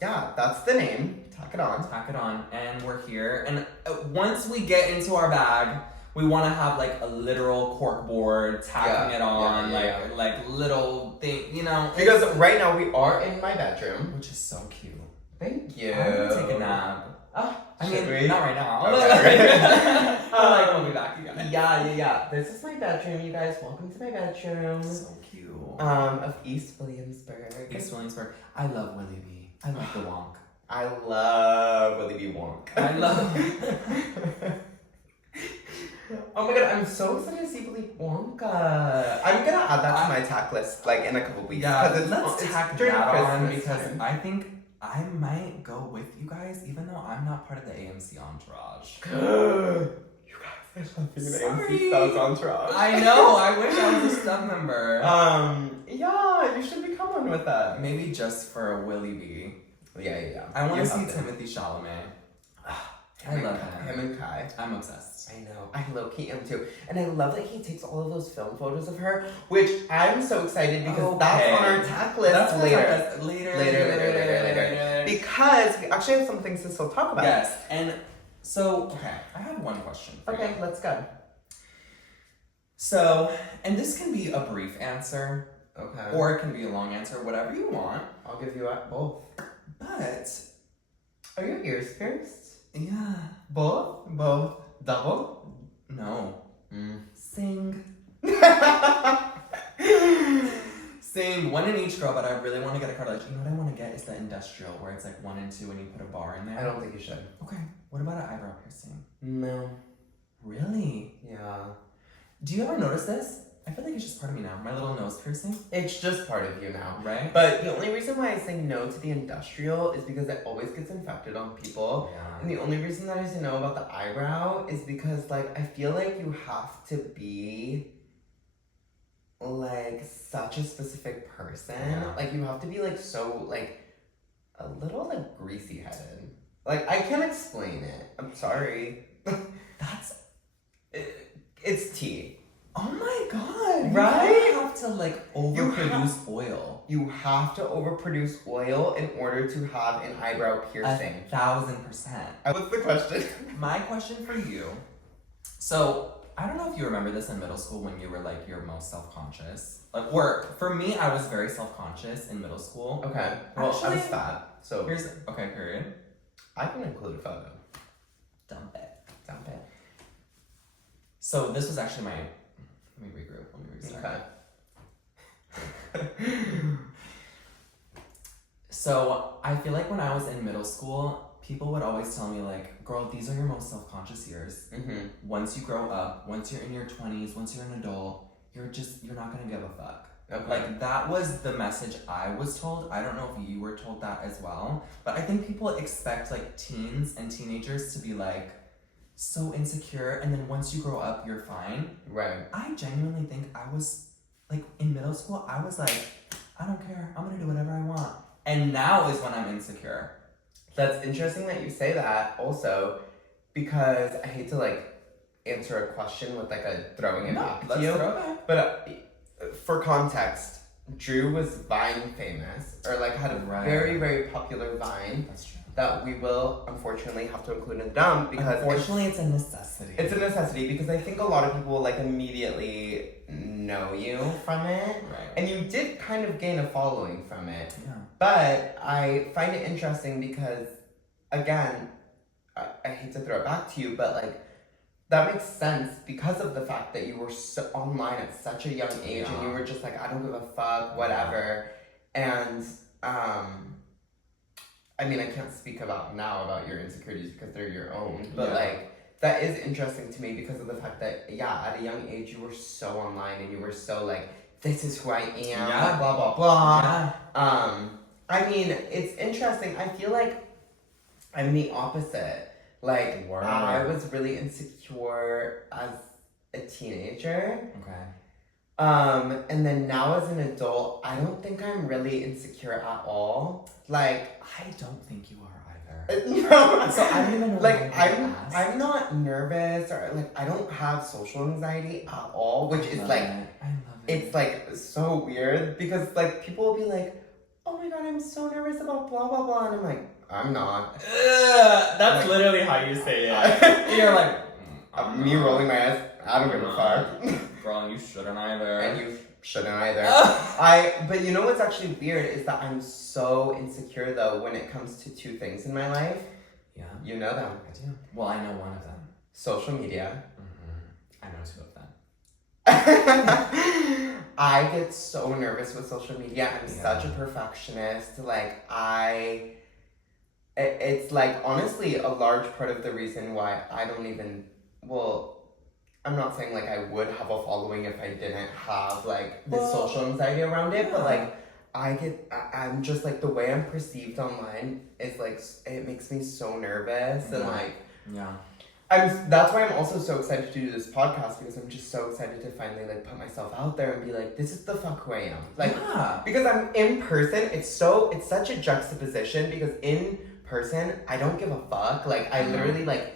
that's the name. Tack it on. Tack it on, and we're here. And once we get into our bag, we want to have like a literal cork board tacking it on, like little thing, you know. Because right now we are in my bedroom, which is so cute. Thank you. I'm gonna take a nap. I mean, not right now. Okay. Like we'll be back, you guys. Yeah. This is my bedroom, you guys. Welcome to my bedroom. So cute. Of East Williamsburg. I love Willie B. I love the Wonk. I love Willie B. Wonk. I love. Oh my god, I'm so excited to see Willy Wonka. I'm gonna add that to my tack list like in a couple weeks. Yeah, let's tack during that on Christmas because time. I think I might go with you guys, even though I'm not part of the AMC entourage. You guys, I love being an AMC Stars entourage. I know. I wish I was a sub member. Yeah, you should become one with us. Maybe just for a Willie B. Yeah. I want to see Timothy Chalamet. I love him and Kai. I'm obsessed. I know. I low-key am too. And I love that he takes all of those film photos of her, which I'm so excited because that's on our tack list later. Because we actually have some things to still talk about. Yes. And so, okay, I have one question for you. Let's go. So, and this can be a brief answer. Okay. Or it can be a long answer, whatever you want. I'll give you both. But... Are your ears pierced? Yeah. Both? Double? No. Sing. Sing one in each girl, but I really want to get a cartilage. You know what I want to get is the industrial, where it's like 1 and 2 and you put a bar in there. I don't think you should. Okay. What about an eyebrow piercing? No. Really? Yeah. Do you ever notice this? I feel like it's just part of me now. My little nose piercing. It's just part of you now. Right? But the only reason why I say no to the industrial is because it always gets infected on people. Yeah. And the only reason that I say no about the eyebrow is because, like, I feel like you have to be, like, such a specific person. Yeah. Like, you have to be, like, so, like, a little like greasy headed. Like I can't explain it. I'm sorry. It's tea. Oh my god! Right? You have to like overproduce oil. You have to overproduce oil in order to have an eyebrow piercing. 1,000%. What's the question? My question for you. So I don't know if you remember this in middle school when you were like your most self-conscious. Like, or for me, I was very self-conscious in middle school. Okay. Well, I Actually, was fat, so okay, period. I can include a photo. Dump it. Dump it. So this was actually my. Let me regroup. Let me restart. Okay. So I feel like when I was in middle school, people would always tell me like, "Girl, these are your most self-conscious years. Mm-hmm. Once you grow up, once you're in your 20s, once you're an adult, you're not gonna give a fuck." Okay. Like that was the message I was told. I don't know if you were told that as well, but I think people expect like teens and teenagers to be like so insecure, and then once you grow up, you're fine. Right. I genuinely think I was like in middle school. I was like, I don't care. I'm gonna do whatever I want. And now is when I'm insecure. That's interesting that you say that also, because I hate to like answer a question with like a throwing it back to Let's you. throw it back. But for context, Drew was Vine famous, or like had a very, very popular Vine That's true. that we will unfortunately have to include in the dump because Unfortunately, it's a necessity. it's a necessity because I think a lot of people will like immediately know you from it. Right. And you did kind of gain a following from it. Yeah. But I find it interesting because, again, I hate to throw it back to you, but like, that makes sense because of the fact that you were so online at such a young age and you were just like, I don't give a fuck, whatever. And, I mean, I can't speak about your insecurities because they're your own, but like, that is interesting to me because of the fact that, at a young age, you were so online and you were so like, this is who I am, blah, blah, blah. Yeah. I mean, it's interesting. I feel like I'm the opposite. Like, I was really insecure as a teenager. Okay. And then now as an adult, I don't think I'm really insecure at all. Like, I don't think you are either. No. So I don't even know. Like, I'm not nervous or like I don't have social anxiety at all, which is like, I love it. it's like so weird because like people will be like, oh my god, I'm so nervous about blah blah blah, and I'm like, I'm not. That's like, literally how you say it. You're like, me rolling my eyes. I don't give a fuck. Girl, you shouldn't either. And you shouldn't either. But you know what's actually weird is that I'm so insecure though when it comes to two things in my life. Yeah. You know them. I do. Well, I know one of them. Social media. I know two of them. I get so nervous with social media. I'm such a perfectionist. Like, it's like, honestly, a large part of the reason why I don't even, I'm not saying, like, I would have a following if I didn't have, like, this social anxiety around it, but, like, I'm just, like, the way I'm perceived online is, like, it makes me so nervous, and, like, that's why I'm also so excited to do this podcast, because I'm just so excited to finally, like, put myself out there and be like, this is the fuck who I am. Like, because I'm in person, it's such a juxtaposition, because in person, I don't give a fuck. Like, I literally, like,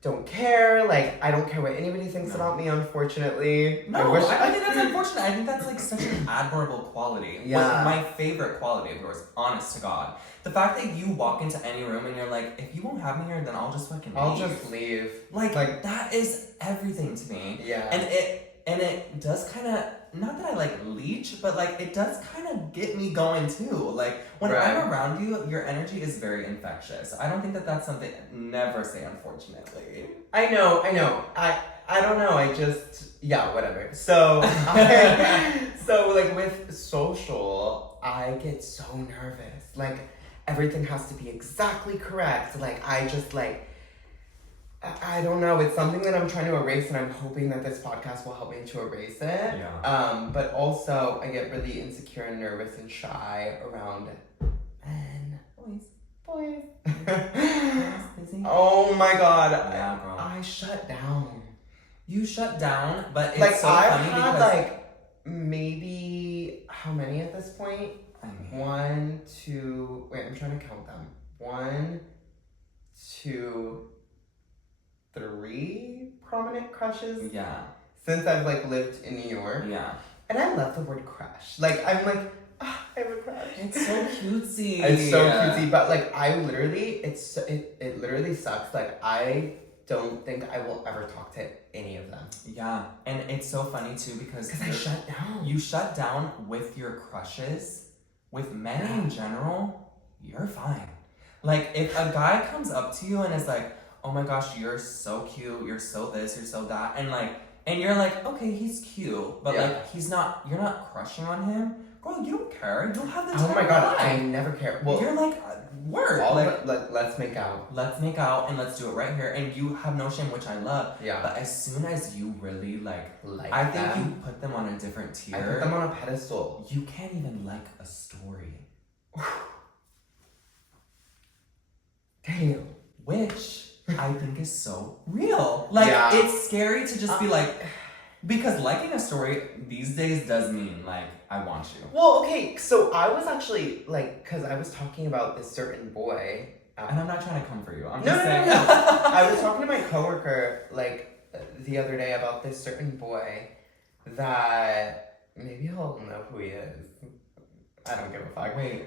don't care. Like, I don't care what anybody thinks about me, unfortunately. No, I don't think that's unfortunate. I think that's, like, such an admirable quality. Yeah. My favorite quality of yours, honest to God. The fact that you walk into any room and you're like, if you won't have me here, then I'll just fucking leave. I'll just leave. Like that is everything to me. Yeah. And it does kind of, not that I like leech, but like it does kind of get me going too. Like when I'm around you, your energy is very infectious. I don't think that that's something, never say unfortunately. I know. I don't know. I just, whatever. So, so like with social, I get so nervous. Like everything has to be exactly correct. Like I just like, I don't know. It's something that I'm trying to erase, and I'm hoping that this podcast will help me to erase it. Yeah. But also, I get really insecure and nervous and shy around men. Boys. Oh my god. Yeah, bro. I shut down. You shut down, but it's like so I've funny had because like maybe how many at this point? I mean, 1, 2. Wait, I'm trying to count them. 1, 2, 3 prominent crushes yeah, since I've like lived in New York. yeah. And I love the word crush. Like I'm like, I have a crush. It's so cutesy. It's so cutesy, but like I literally, it literally sucks. Like I don't think I will ever talk to any of them. Yeah, and it's so funny too because I shut down. You shut down with your crushes. With men in general, you're fine. Like if a guy comes up to you and is like, "Oh my gosh, you're so cute. You're so this. You're so that," and you're like, "Okay, he's cute," but like he's not. You're not crushing on him. Girl, you don't care. You'll have the time. Oh my god, I never care. Well, you're like, word. Let's make out. Let's make out and let's do it right here. And you have no shame, which I love. Yeah. But as soon as you really like I think you put them on a different tier. I put them on a pedestal. You can't even like a story. Damn. Which I think is so real. Like, it's scary to just be like, because liking a story these days does mean, like, I want you. Well, okay, so I was actually, like, because I was talking about this certain boy. And I'm not trying to come for you. I'm No. just saying. I was talking to my coworker, like, the other day about this certain boy that maybe he'll know who he is. I don't give a fuck. Wait.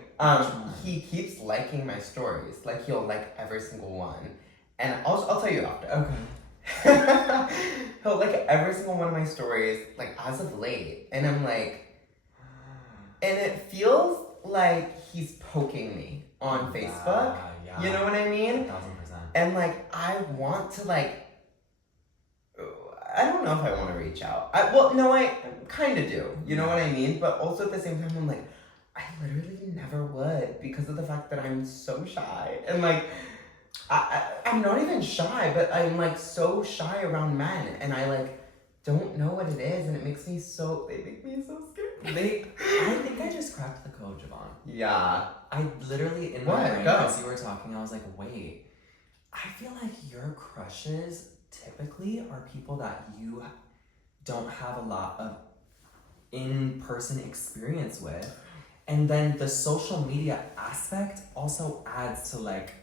He keeps liking my stories. Like, he'll like every single one. And I'll tell you after. Okay. He'll like every single one of my stories, like, as of late. And I'm like... And it feels like he's poking me on Facebook. Yeah. You know what I mean? 1000%. And, like, I want to, like... I don't know if I want to reach out. I kind of do. You know what I mean? But also at the same time, I'm like, I literally never would because of the fact that I'm so shy. And, like, I'm not even shy, but I'm, like, so shy around men. And I, like, don't know what it is. And it makes me so... They make me so scared. I think I just cracked the code, Javaughn. Yeah. I literally, in my brain, as you were talking, I was like, wait, I feel like your crushes typically are people that you don't have a lot of in-person experience with. And then the social media aspect also adds to, like,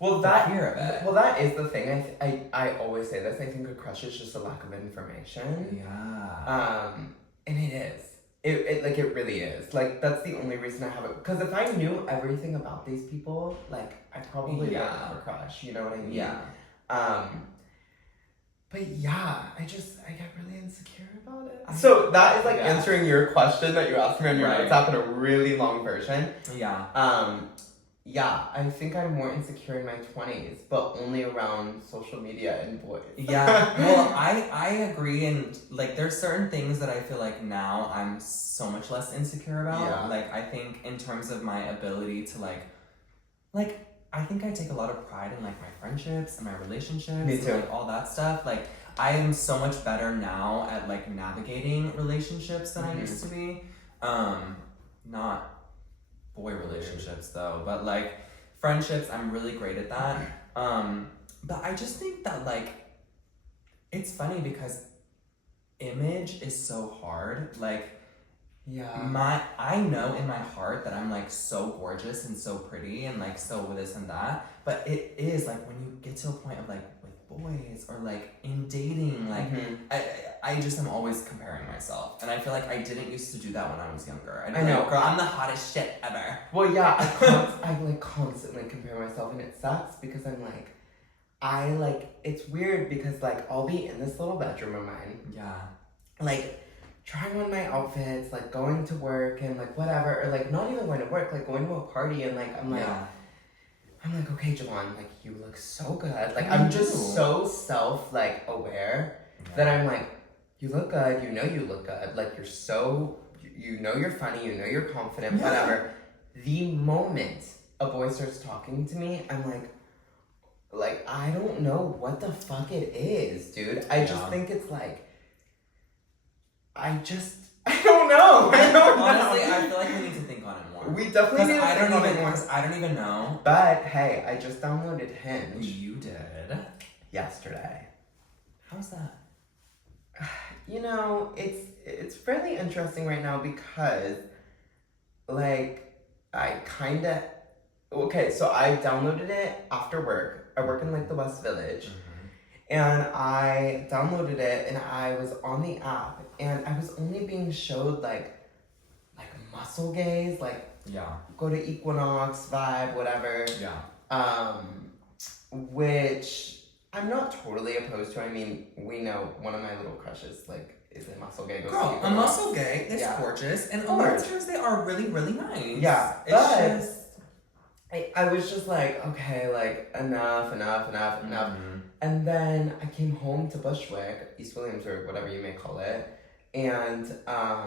the fear of it. Well, that is the thing. I always say this. I think a crush is just a lack of information. Yeah. And it is. It really is. Like, that's the only reason I have it. Because if I knew everything about these people, like, I probably wouldn't have a crush. You know what I mean? Yeah. But yeah, I get really insecure about it. So that is, like, answering your question that you asked me on your WhatsApp in a really long version. Yeah. Yeah, I think I'm more insecure in my 20s, but only around social media and boys. Yeah, well, I agree, and, like, there's certain things that I feel like now I'm so much less insecure about. Yeah. Like, I think in terms of my ability to, like, I think I take a lot of pride in, like, my friendships and my relationships. Me too. And, like, all that stuff. Like, I am so much better now at, like, navigating relationships than I used to be. Not boy relationships though, but like friendships, I'm really great at that. But I just think that, like, it's funny because image is so hard. Like, I know in my heart that I'm, like, so gorgeous and so pretty and, like, so this and that, but it is like when you get to a point of, like, with boys or, like, in dating, like, I just am always comparing myself, and I feel like I didn't used to do that when I was younger. I know, girl, I'm the hottest shit ever. Well, yeah, I like constantly compare myself, and it sucks because I'm like, it's weird because, like, I'll be in this little bedroom of mine, like, trying on my outfits, like, going to work and, like, whatever, or, like, not even going to work, like, going to a party, and, like, I'm like, okay, Javaughn, like, you look so good. Like, I'm just so aware that I'm like, you look good, you know you look good. Like, you're so, you know you're funny, you know you're confident, whatever. The moment a boy starts talking to me, I'm like, I don't know what the fuck it is, dude. I just think it's like, I don't know. Honestly, I feel like we need to think on it more. We definitely need to think on it more. Because I don't even know. But hey, I just downloaded Hinge. You did? Yesterday. How's that? You know, it's fairly interesting right now because, like, I kind of... Okay, so I downloaded it after work. I work in, like, the West Village. And I downloaded it, and I was on the app, and I was only being showed, like muscle gaze, like, go to Equinox, Vibe, whatever. Which I'm not totally opposed to. I mean, we know one of my little crushes, like, is a muscle gay. Girl, a muscle gay is gorgeous, and a lot of times they are really, really nice. Yeah, it's just... I was just like, okay, like, enough. And then I came home to Bushwick, East Williams, or whatever you may call it, and I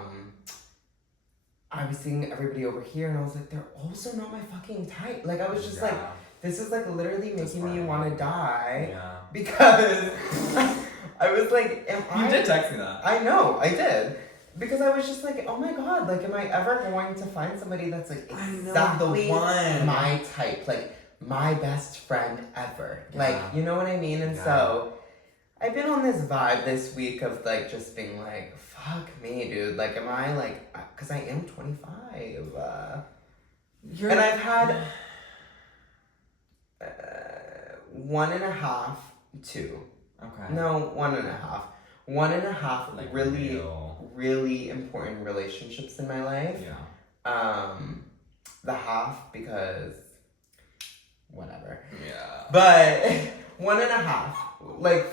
was seeing everybody over here, and I was like, they're also not my fucking type. Like, I was just like, this is, like, literally making me want to die. Yeah. Because I was like, You did text me that. I know, I did. Because I was just like, oh my god, like, am I ever going to find somebody that's, like, exactly my type? Like, my best friend ever. Like, you know what I mean? And so, I've been on this vibe this week of, like, just being like, fuck me, dude. Like, am I, like, because I am 25. And I've had 1.5, 2. Okay. No, 1.5. 1.5 like really important relationships in my life. The half because whatever. Yeah. But 1.5, like,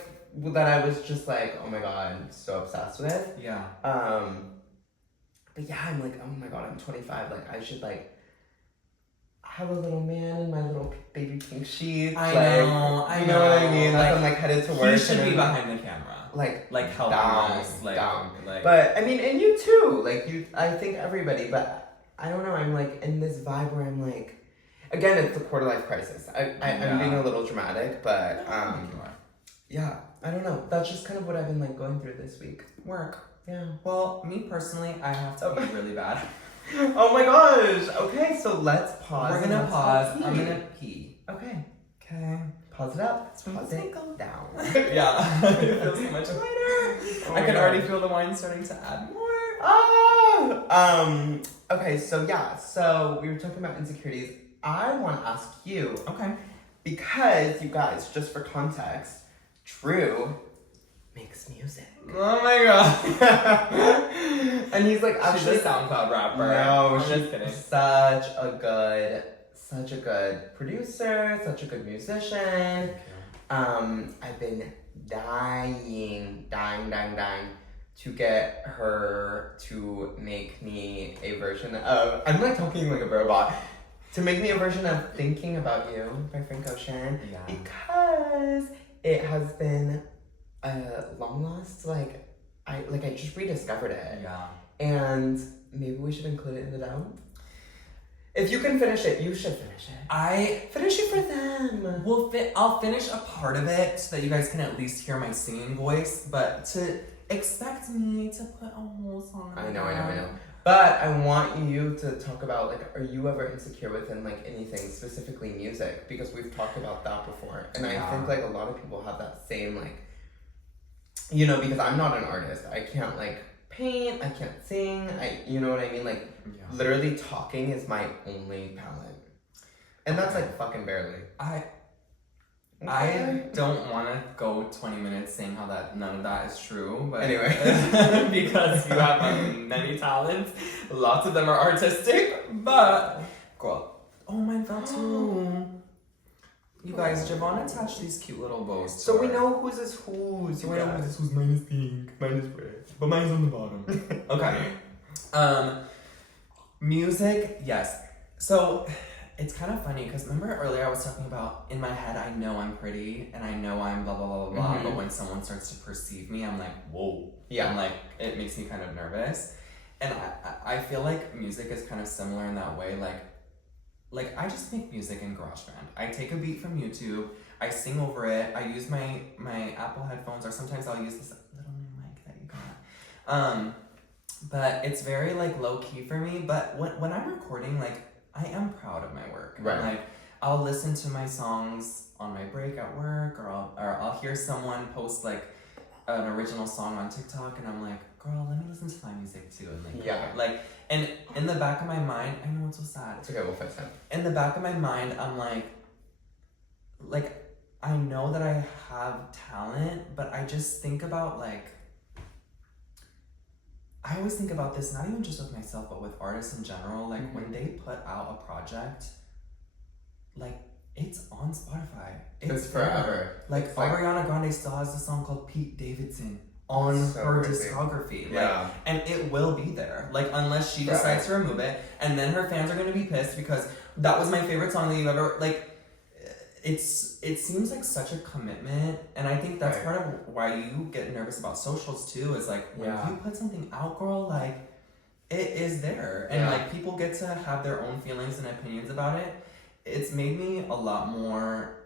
that I was just like, oh my god, I'm so obsessed with. Yeah. But yeah, I'm like, oh my god, I'm 25. Like, I should, like, have a little man in my little baby pink sheets. I know. You know what I mean? Like, I'm, like, headed to work. You should be behind the camera. Like helping us. Like, but, I mean, and you too. Like, I think everybody. But, I don't know. I'm, like, in this vibe where I'm, like... Again, it's the quarter-life crisis. I'm being a little dramatic, but... yeah, I don't know. That's just kind of what I've been, like, going through this week. Work. Yeah. Well, me personally, I have to be really bad. Oh my gosh. Okay, so let's pause. We're gonna pause. I'm gonna pee. Okay. Okay. Pause it up. Pause it down. Yeah. It feels so much lighter. I can already feel the wine starting to add more. Okay, so yeah. So we were talking about insecurities. I want to ask you. Okay. Because, you guys, just for context, Drew makes music. Oh my god. And he's like actually She's a SoundCloud rapper. No, I'm she's just kidding. such a good producer, such a good musician. I've been dying to get her to make me a version of, I'm like talking like a robot, to make me a version of Thinking About You by Frank Ocean. Yeah. Because it has been long lost, like I just rediscovered it. Yeah. And maybe we should include it in the dump. If you can finish it, you should finish it. Finish it for them. I'll finish a part of it so that you guys can at least hear my singing voice, but to expect me to put a whole song I know. But I want you to talk about, like, are you ever insecure within, like, anything, specifically music? Because we've talked about that before. And I think, like, a lot of people have that same, like, you know, because I'm not an artist. I can't, like, paint. I can't sing. You know what I mean? Like, literally talking is my only talent. And that's, like, fucking barely. I don't want to go 20 minutes saying how none of that is true, but anyway, because you have many talents, lots of them are artistic, but girl, oh mine fell too. You guys, javaughn attached these cute little bows. So we know whose is whose. So we know whose is whose. Mine is pink, mine is red, but mine's on the bottom. Okay. Music, yes. So. It's kind of funny because remember earlier I was talking about in my head I know I'm pretty and I know I'm blah blah blah blah blah, but when someone starts to perceive me I'm like whoa, I'm like it makes me kind of nervous, and I feel like music is kind of similar in that way. Like I just make music in GarageBand. I take a beat from YouTube, I sing over it, I use my Apple headphones, or sometimes I'll use this little new mic that you got. But it's very like low key for me. But when I'm recording, like, I am proud of my work. Right. Like, I'll listen to my songs on my break at work, or I'll hear someone post like an original song on TikTok, and I'm like, girl, let me listen to my music too, and like, Yeah. like, and in the back of my mind, I know it's so sad. It's okay, we'll fix it. In the back of my mind, I'm like, I know that I have talent, but I just think about like, I always think about this, not even just with myself, but with artists in general. Like when they put out a project, like it's on Spotify. It's forever. Like it's like Ariana Grande still has a song called Pete Davidson on so her crazy. discography. Yeah. Like, and it will be there. Like unless she decides to remove it, and then her fans are gonna be pissed because that was my favorite song that you've ever like. It seems like such a commitment, and I think that's part of why you get nervous about socials too. Is like when you put something out, girl, like it is there, and like people get to have their own feelings and opinions about it. It's made me a lot more.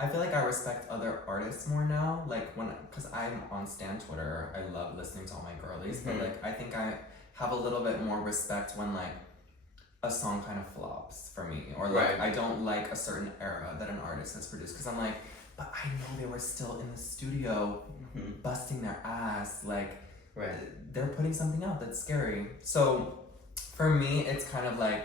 I feel like I respect other artists more now. Like because I'm on Stan Twitter, I love listening to all my girlies, but like I think I have a little bit more respect when like a song kind of flops for me, or like I don't like a certain era that an artist has produced, because I'm like, but I know they were still in the studio busting their ass, like they're putting something out that's scary. So for me, it's kind of like,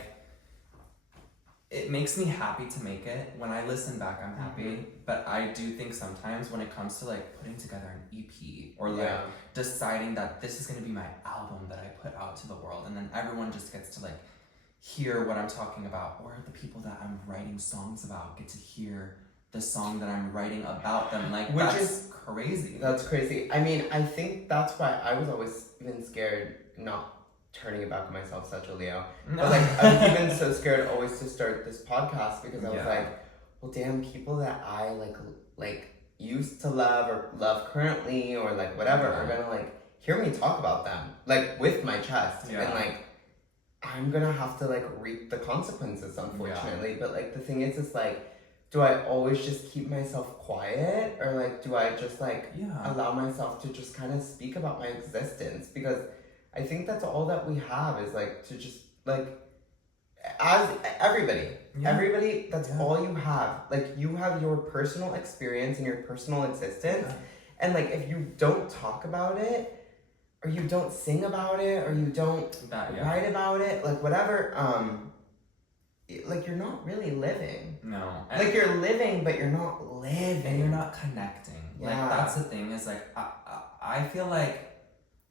it makes me happy to make it. When I listen back, I'm happy, but I do think sometimes when it comes to like putting together an EP, or like deciding that this is going to be my album that I put out to the world, and then everyone just gets to like hear what I'm talking about, or the people that I'm writing songs about get to hear the song that I'm writing about them. Like, which is crazy. That's crazy. I mean, I think that's why I was always even scared, not turning it back on myself, such a Leo. But like, I was even so scared always to start this podcast, because I was like, well, damn, people that I like used to love or love currently or like whatever are gonna like hear me talk about them, like with my chest, and like I'm gonna have to like reap the consequences, unfortunately. But like the thing is like, do I always just keep myself quiet, or like do I just like allow myself to just kind of speak about my existence? Because I think that's all that we have, is like to just like, as everybody, that's all you have. Like you have your personal experience and your personal existence, and like if you don't talk about it, or you don't sing about it, or you don't write about it, like whatever, like you're not really living. No. Like you're living, but you're not living. And you're not connecting. Like that's the thing, is like, I feel like,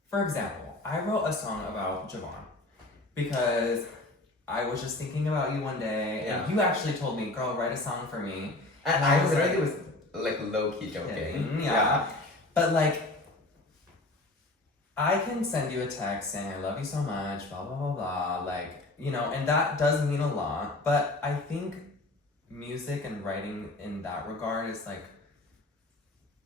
for example, I wrote a song about Javaughn because I was just thinking about you one day, and you actually told me, girl, write a song for me. And I literally was like low-key joking. But like, I can send you a text saying I love you so much, blah, blah, blah, blah, like, you know, and that does mean a lot, but I think music and writing in that regard is like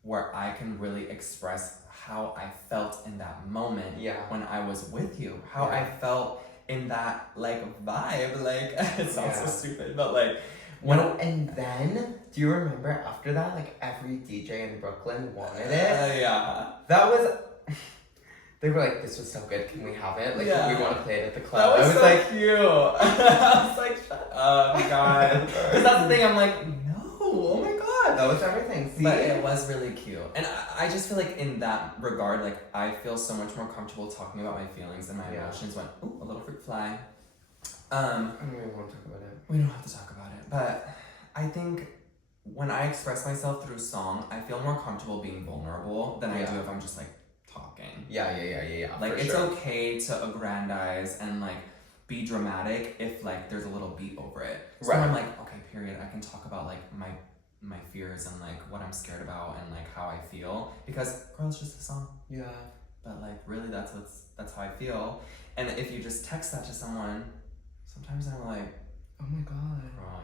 where I can really express how I felt in that moment when I was with you, how I felt in that like vibe, like it sounds so stupid, but like and then do you remember after that, like every DJ in Brooklyn wanted it? That was they were like, this was so good, can we have it? Like we want to play it at the club. That was I was so like, cute. I was like, shut up, God. Because that's the thing, I'm like, no, oh my God. That was everything. See? But it was really cute. And I just feel like in that regard, like I feel so much more comfortable talking about my feelings and my emotions when, ooh, a little fruit fly. I don't really want to talk about it. We don't have to talk about it. But I think when I express myself through song, I feel more comfortable being vulnerable than I do if I'm just like talking. Like it's okay to aggrandize and like be dramatic if like there's a little beat over it. So I'm like, okay, period. I can talk about like my fears and like what I'm scared about and like how I feel, because girl, it's just a song. But like really that's how I feel. And if you just text that to someone, sometimes I'm like, oh my God, girl,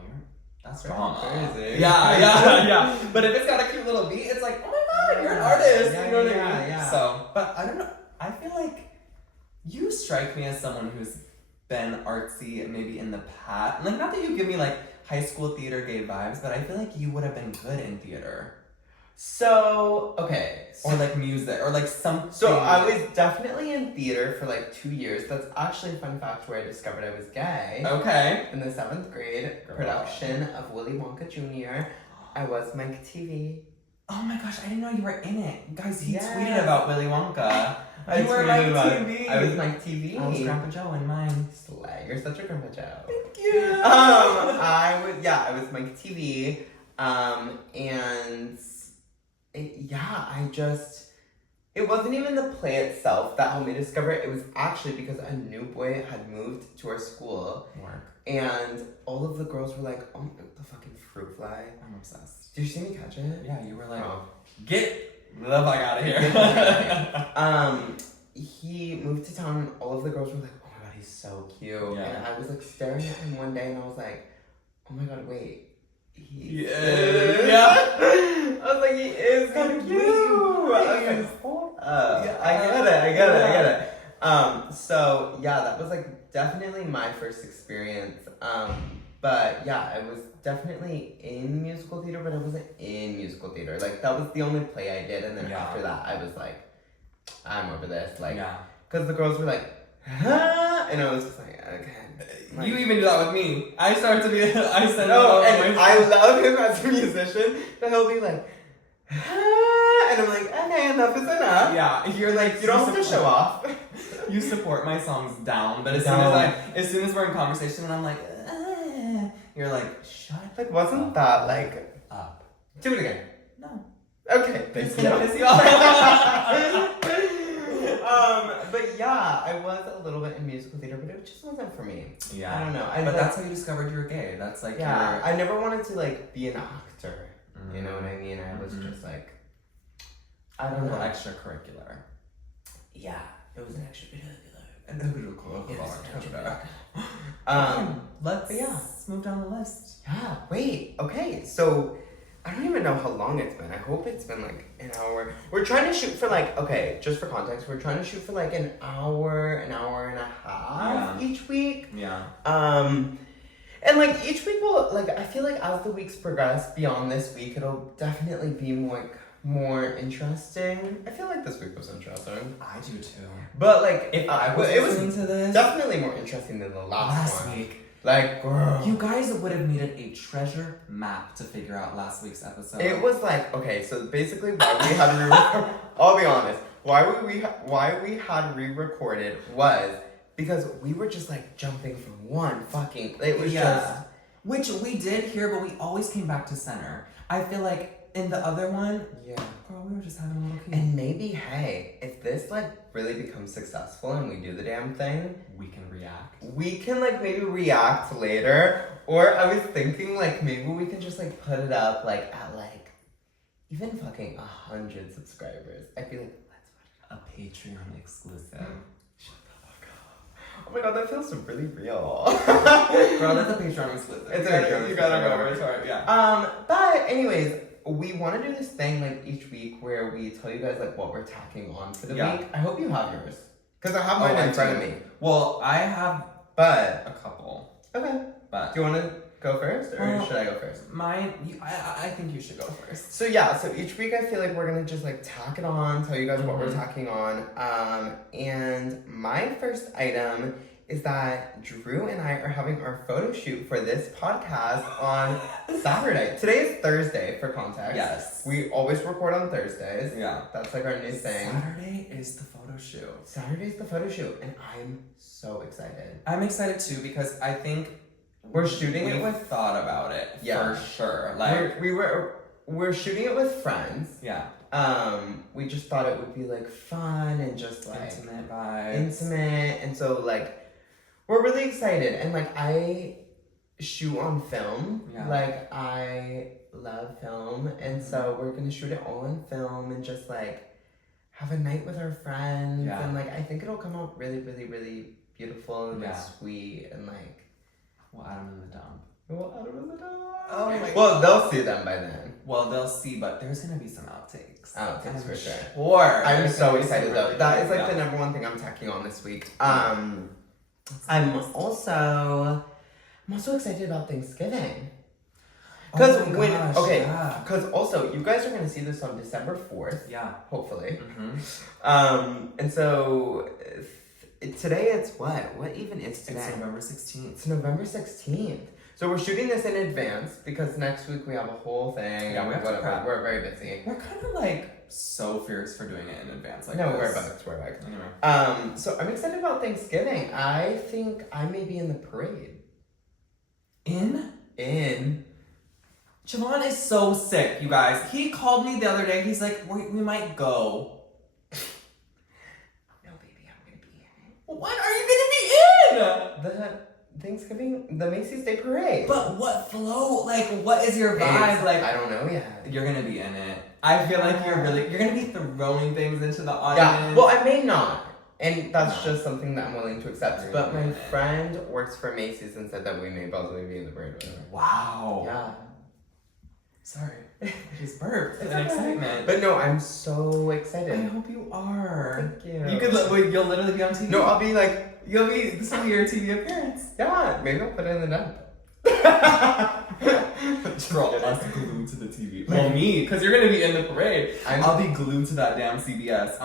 that's drama. Crazy. Yeah. But if it's got a cute little beat, it's like, oh my God, you're an artist. You know what I mean? So, but I don't know. I feel like you strike me as someone who's been artsy maybe in the past. Like, not that you give me like high school theater gay vibes, but I feel like you would have been good in theater. So, okay. Or like music, or like something. So I was definitely in theater for like 2 years. That's actually a fun fact where I discovered I was gay. Okay. In the 7th grade production of Willy Wonka Jr., I was Mike TV. Oh my gosh, I didn't know you were in it. Guys, he Yes. tweeted about Willy Wonka. I You were tweeted Mike about- TV. I was Mike TV. I was Grandpa Joe in mine. Slay. You're such a Grandpa Joe. Thank you. I was Mike TV. And it wasn't even the play itself that helped me discover it. It was actually because a new boy had moved to our school. Work. And all of the girls were like, oh my, the fucking fruit fly. I'm obsessed. Did you see me catch it? Yeah, you were like, Oh. get the fuck out of here. He moved to town and all of the girls were like, oh my god, he's so cute. Yeah. And I was like staring at him one day and I was like, oh my god, wait. He is. Yeah. I was like, he is kind of cute. I was like, hold up. Yeah. I get it. So yeah, that was like definitely my first experience. But yeah, I was definitely in musical theater, but I wasn't in musical theater. Like that was the only play I did, and then after that, I was like, I'm over this. Like, because the girls were like, huh? And I was just like, okay. Like, you even do that with me. I started to be. I said no, and I love him as a musician. So he'll be like, ah, and I'm like, okay, enough is enough. Yeah, you're like You don't have to show off. You support my songs down, but as soon as we're in conversation and I'm like, you're like, shut Like, wasn't that like up? Do it again. No. Okay, It's thank gonna you. piss you off. But yeah, I was a little bit in musical theater, but it just wasn't for me. Yeah. I don't know. But that's how you discovered you were gay. That's like I never wanted to like be an actor. You know what I mean? I was just like, I don't know. Extracurricular. Yeah, it was an extracurricular. Let's move down the list. Yeah, wait, okay, so I don't even know how long it's been. I hope it's been like an hour. We're trying to shoot for like, okay, just for context, we're trying to shoot for like an hour and a half each week. Yeah. And like each week will, like, I feel like as the weeks progress beyond this week, it'll definitely be more interesting. I feel like this week was interesting. I do too. But like, if I was listening to this, definitely more interesting than the last one. week. Like, girl. You guys would have needed a treasure map to figure out last week's episode. It was like, okay, so basically why we had re-recorded, I'll be honest, why we had re-recorded was because we were just like jumping from one fucking, it was just. Which we did here, but we always came back to center. I feel like in the other one, girl, we were just having a little key. And maybe, hey, if this like really becomes successful and we do the damn thing, we can react. We can like maybe react later. Or I was thinking like maybe we can just like put it up like at like even fucking 100 subscribers. I feel like a Patreon exclusive. Shut the fuck up. Oh my god, that feels really real. Girl, that's a Patreon exclusive. It's a Patreon. You gotta go over it. Sorry, yeah. But anyways, we want to do this thing like each week where we tell you guys like what we're tacking on for the week. I hope you have yours. Because I have mine in front of me. Well, I have but a couple. Okay. But do you want to go first or should I go first? I think you should go first. So yeah, so each week I feel like we're going to just like tack it on, tell you guys what we're tacking on. And my first item is that Drew and I are having our photo shoot for this podcast on Saturday. Today is Thursday, for context. Yes. We always record on Thursdays. Yeah. That's like our new thing. Saturday is the photo shoot. Saturday's the photo shoot, and I'm so excited. I'm excited too because I think we're shooting it with thought about it for sure. Like we're shooting it with friends. Yeah. We just thought it would be like fun and just like intimate vibes. Intimate, and so like we're really excited. And like I shoot on film. Yeah. Like I love film, and so we're gonna shoot it all on film and just like have a night with our friends. Yeah. And like I think it'll come out really, really, really beautiful and like sweet and like. Well, Adam in the dump. Oh my god. Well, they'll see them by then. Well, they'll see, but there's gonna be some outtakes. Outtakes for sure. I'm so excited though. That is like the number one thing I'm tacking on this week. I'm also excited about Thanksgiving. Because also you guys are gonna see this on December 4th. Yeah. Hopefully. Mm-hmm. And so today it's what? What even is today? It's November 16th. It's November 16th. So we're shooting this in advance because next week we have a whole thing. Yeah, we have to prep. We're very busy. We're kind of like so fierce for doing it in advance. Like no, this. we're back. Anyway. So I'm excited about Thanksgiving. I think I may be in the parade. In? Javaughn is so sick, you guys. He called me the other day. He's like, we might go. No, baby, I'm gonna be in it. What are you gonna be in? The Thanksgiving, the Macy's Day Parade. But what float? Like, what is your vibe? Like, I don't know yet. You're gonna be in it. I feel like you're gonna be throwing things into the audience. Yeah, well, I may not. And that's just something that I'm willing to accept. You're but gonna my be in it. friend works for Macy's and said that we may possibly be in the parade. Wow. Yeah. Sorry. I just burped in It's okay. excitement. But no, I'm so excited. I hope you are. Thank you. You could you'll literally be on TV. No, I'll be like, This will be your TV appearance. yeah, maybe I'll put it in the dump. Girl, us glued to the TV. Well, me, because you're gonna be in the parade. I'll be glued to that damn CBS.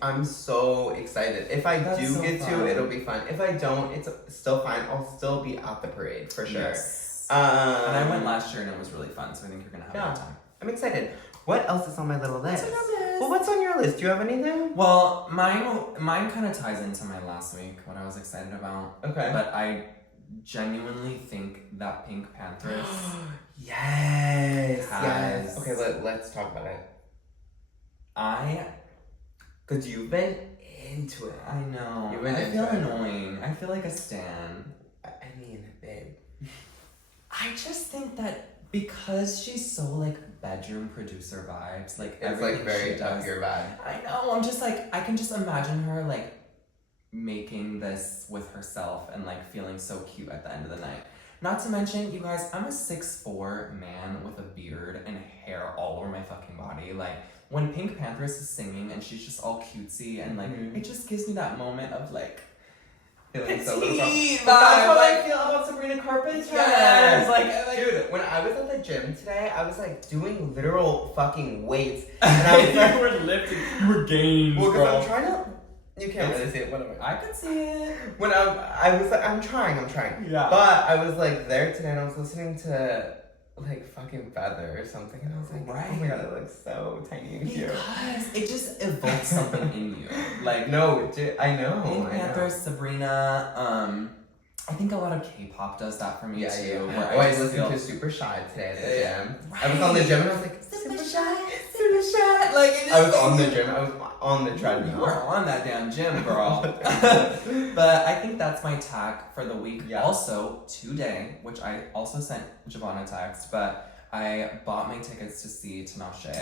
I'm so excited. If I That's do so get fun. to, it'll be fun. If I don't, it's still fine. I'll still be at the parade for sure. Yes. And I went last year and it was really fun, so I think you're gonna have a good time. I'm excited. What else is on my little list? What's on your list? Well, what's on your list? Do you have anything? Well, mine kind of ties into my last week, what I was excited about. Okay. But I genuinely think that Pink Panthers yes. has... Okay, let's talk about it. I Because you've been into it. I know. You've been I feel into it. annoying. I feel like a stan. I mean, babe. I just think that because she's so like bedroom producer vibes, like It's everything like very she does. up your vibe. I know. I'm just like, I can just imagine her like making this with herself and like feeling so cute at the end of the night. Not to mention, you guys, I'm a 6'4" man with a beard and hair all over my fucking body. Like when Pink Panthers is singing and she's just all cutesy and like it just gives me that moment of like Feeling so petite little. vibe. That's how Like, I feel about Sabrina Carpenter. yes, like Dude, when I was at the gym today, I was like doing literal fucking weights. And I was like, you were lifting, you were gained, well, bro. because I'm trying to. You can't really see it. What am I? I could see it. When I was like, I'm trying. Yeah. But I was like there today and I was listening to like fucking Feather or something and I was like, oh my god, it looks so tiny and cute. Because it just evokes something in you. Like, No, I know. Pink I know. Panthers, Sabrina, I think a lot of K-pop does that for me Yeah, too. yeah. Where Oh, I just listened feel- to Super Shy today at the Yeah. gym. I was on the gym and I was like, Super shy, super shy. Like, it I was just- on the gym. I was on the You treadmill. were on that damn gym, girl. But I think that's my tag for the week. Yeah. Also, today, which I also sent Javaughn a text, but I bought my tickets to see Tinashe.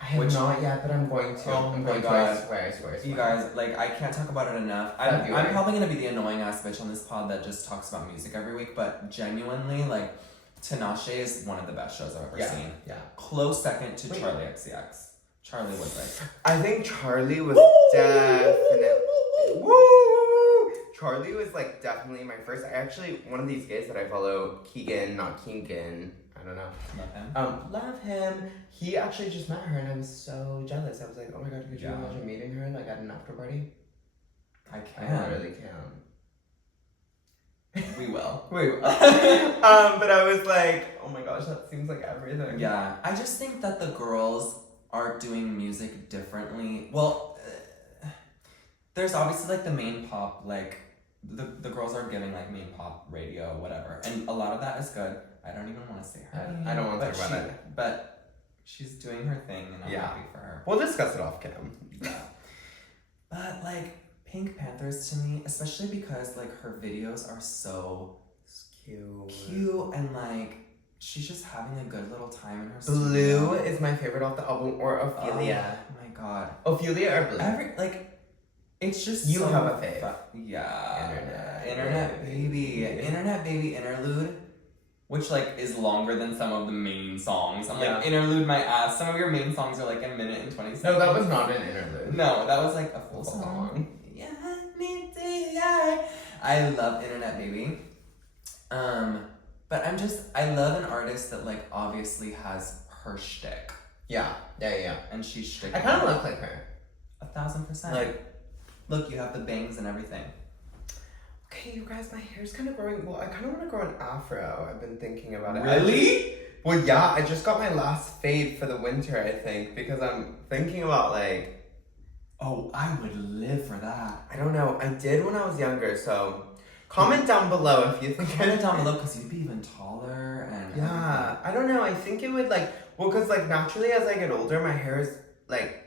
I have not yet, but I'm going to. Oh I'm my going to. God. I swear. You guys, like, I can't talk about it enough. I'm February. probably gonna be the annoying ass bitch on this pod that just talks about music every week, but genuinely, like, Tinashe is one of the best shows I've ever seen. Yeah. Close second to Wait. Charlie XCX. Charlie was like, I think Charlie was definitely. Woo! Charlie was like definitely my first. I actually one of these guys that I follow, Keegan, not Keegan. I don't know. love him. Love him. He actually just met her, and I'm so jealous. I was like, oh my god, could you Yeah. imagine meeting her like at an after party? I I can. literally can. We will. Wait. But I was like, oh my gosh, that seems like everything. Yeah, I just think that the girls are doing music differently. Well, there's obviously like the main pop, like the girls are giving like main pop radio, whatever, and a lot of that is good. I don't even want to say her. I don't want to but talk about it. But she's doing her thing, and I'm Yeah. happy for her. We'll discuss it off cam. Yeah. But like Pink Panthers to me, especially because like her videos are so cute and like she's just having a good little time in her Blue studio. is my favorite off the album, or Ophelia. Oh my god. Ophelia or Blue? It's just You so have a fave. Yeah. Internet Internet Baby. baby. Internet baby interlude. Which like is longer than some of the main songs. I'm like, interlude my ass. Some of your main songs are like a minute and 20 seconds. No, that was not an interlude. No, that was like a full Song. song. Yeah, I love Internet Baby. But I love an artist that like obviously has her shtick. Yeah. And she's shtick. I kind of look like her. 1,000%. Like, look, you have the bangs and everything. Okay, you guys, my hair's kind of growing. Well, I kind of want to grow an afro. I've been thinking about it. Really? Well, yeah, I just got my last fade for the winter, I think, because I'm thinking about, like... Oh, I would live for that. I don't know. I did when I was younger, so... Comment down below if you think... Comment down below, because you'd be even taller and... Yeah, I don't know. I think it would, like... Well, because, like, naturally, as I get older, my hair is, like...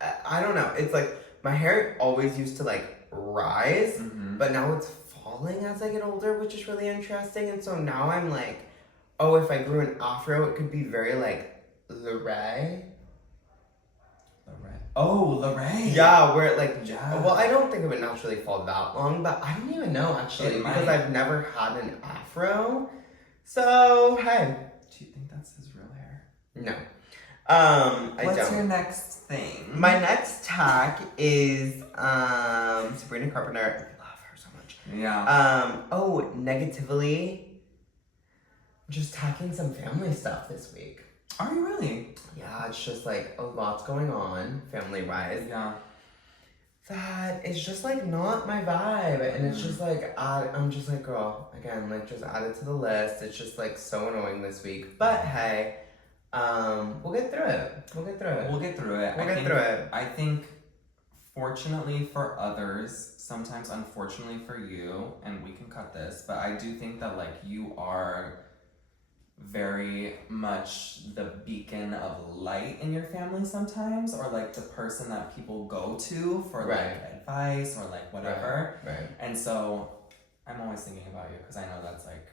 I don't know. It's, like, my hair always used to, like, rise, but now it's falling as I get older, which is really interesting. And so now I'm, like... Oh, if I grew an afro, it could be very, like, Lorraine. Oh, Lorraine. Yeah, where it, like... Yeah. Well, I don't think it would naturally fall that long, but I don't even know, actually, because I've never had an afro. So, hey. Do you think that's his real hair? No. I don't. What's your next thing? My next tack is, Sabrina Carpenter. I love her so much. Yeah. Negatively... Just tacking some family stuff this week. Are you really? Yeah, it's just like a lot's going on, family-wise. Yeah. That is just like not my vibe. And it's just like, I'm just like, girl, again, like just add it to the list. It's just like so annoying this week. But hey, we'll get through it. We'll get through it. I think, fortunately for others, sometimes unfortunately for you, and we can cut this, but I do think that like you are very much the beacon of light in your family sometimes, or like the person that people go to for like advice or like whatever. Right. And so I'm always thinking about you because I know that's like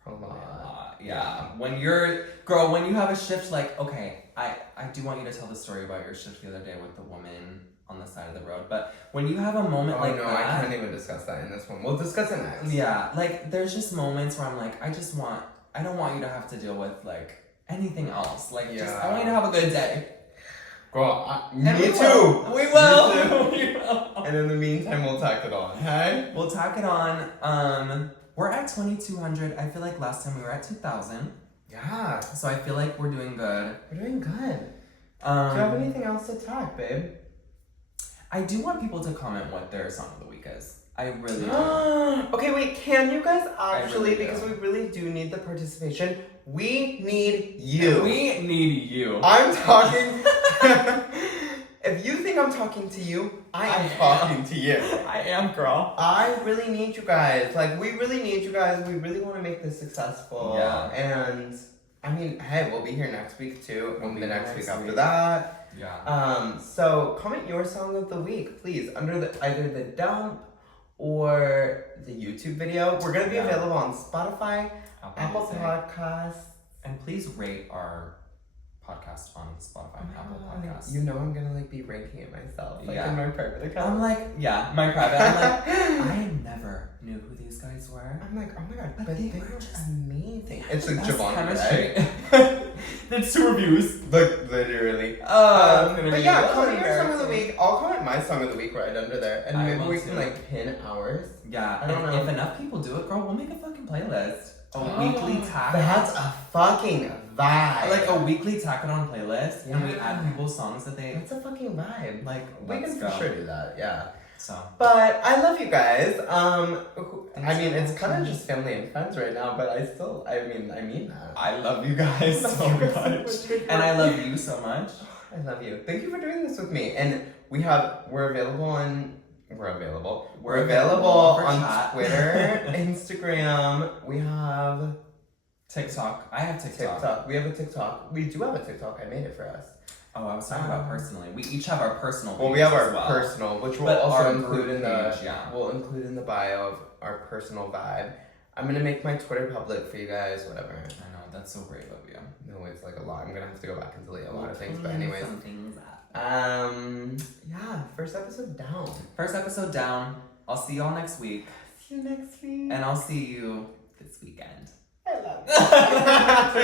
probably a lot. Yeah. When you have a shift, like, okay, I do want you to tell the story about your shift the other day with the woman on the side of the road. But when you have a moment like that, I can't even discuss that in this one. We'll discuss it next. Yeah, like there's just moments where I'm like, I don't want you to have to deal with like anything else. Like, I want you to have a good day. Girl, me We too. We will. And in the meantime, we'll tack it on, hey? We'll tack it on. We're at 2,200. I feel like last time we were at 2,000. Yeah. So I feel like we're doing good. We're doing good. Do you have anything else to tack, babe? I do want people to comment what their song of the week is. I really do. Okay, wait, can you guys actually, really because we really do need the participation, we need you. We need you. I'm talking, if you think I'm talking to you, I am talking to you. I am, girl. I really need you guys. Like, we really need you guys. We really want to make this successful. Yeah. And, I mean, hey, we'll be here next week too. We'll be the next next week after week. that. Yeah. So comment your song of the week, please, under either the dump or the YouTube video. We're gonna be available on Spotify, Apple Podcasts, and please rate our podcast on Spotify and Apple Podcasts. You know I'm gonna like be ranking it myself, like in my private account. I'm like, my private. I'm like, I never knew who these guys were. I'm like, oh my god, but they were just amazing. It's like javaughn, chemistry. It's 2 reviews. Like literally. But yeah, comment your song of the week. I'll comment my song of the week right under there, and maybe we can like pin ours. Yeah, I don't know. If enough people do it, girl, we'll make a fucking playlist. A weekly tack. That's a fucking vibe. Like a weekly tack it on playlist, and we add people's songs that they. That's a fucking vibe. Like, we can for sure do that. Yeah. So. But I love you guys. I mean, it's kind of just family and friends right now, but I mean that. I love you guys so much. And I love you so much. I love you. Thank you for doing this with me. And we're available on Twitter, Instagram. We have TikTok. I have TikTok. We have a TikTok. We do have a TikTok. I made it for us. Oh, I was talking about personally. We each have our personal. Well, we have our personal, which we'll also include in the. Yeah. We'll include in the bio of our personal vibe. I'm gonna make my Twitter public for you guys. Whatever. I know, that's so brave of you. No, it's like a lot. I'm gonna have to go back and delete a lot of things. But anyways. Some things up. Yeah. First episode down. I'll see y'all next week. See you next week. And I'll see you this weekend. I love you.